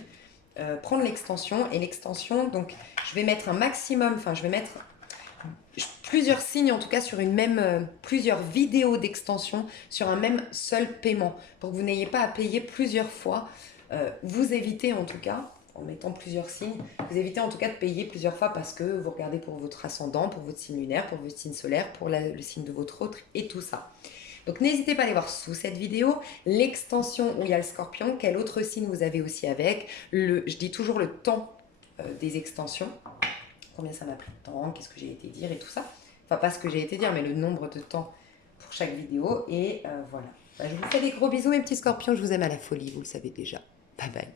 Prendre l'extension, et l'extension, donc je vais mettre un maximum, enfin je vais mettre plusieurs signes en tout cas sur plusieurs vidéos d'extension sur un même seul paiement pour que vous n'ayez pas à payer plusieurs fois. Vous évitez en tout cas, en mettant plusieurs signes, vous évitez en tout cas de payer plusieurs fois parce que vous regardez pour votre ascendant, pour votre signe lunaire, pour votre signe solaire, pour le signe de votre autre et tout ça. Donc n'hésitez pas à aller voir sous cette vidéo l'extension où il y a le scorpion, quel autre signe vous avez aussi avec, je dis toujours le temps des extensions. Combien ça m'a pris de temps, qu'est-ce que j'ai été dire et tout ça. Enfin, pas ce que j'ai été dire, mais le nombre de temps pour chaque vidéo. Et voilà. Je vous fais des gros bisous, mes petits scorpions. Je vous aime à la folie, vous le savez déjà. Bye bye.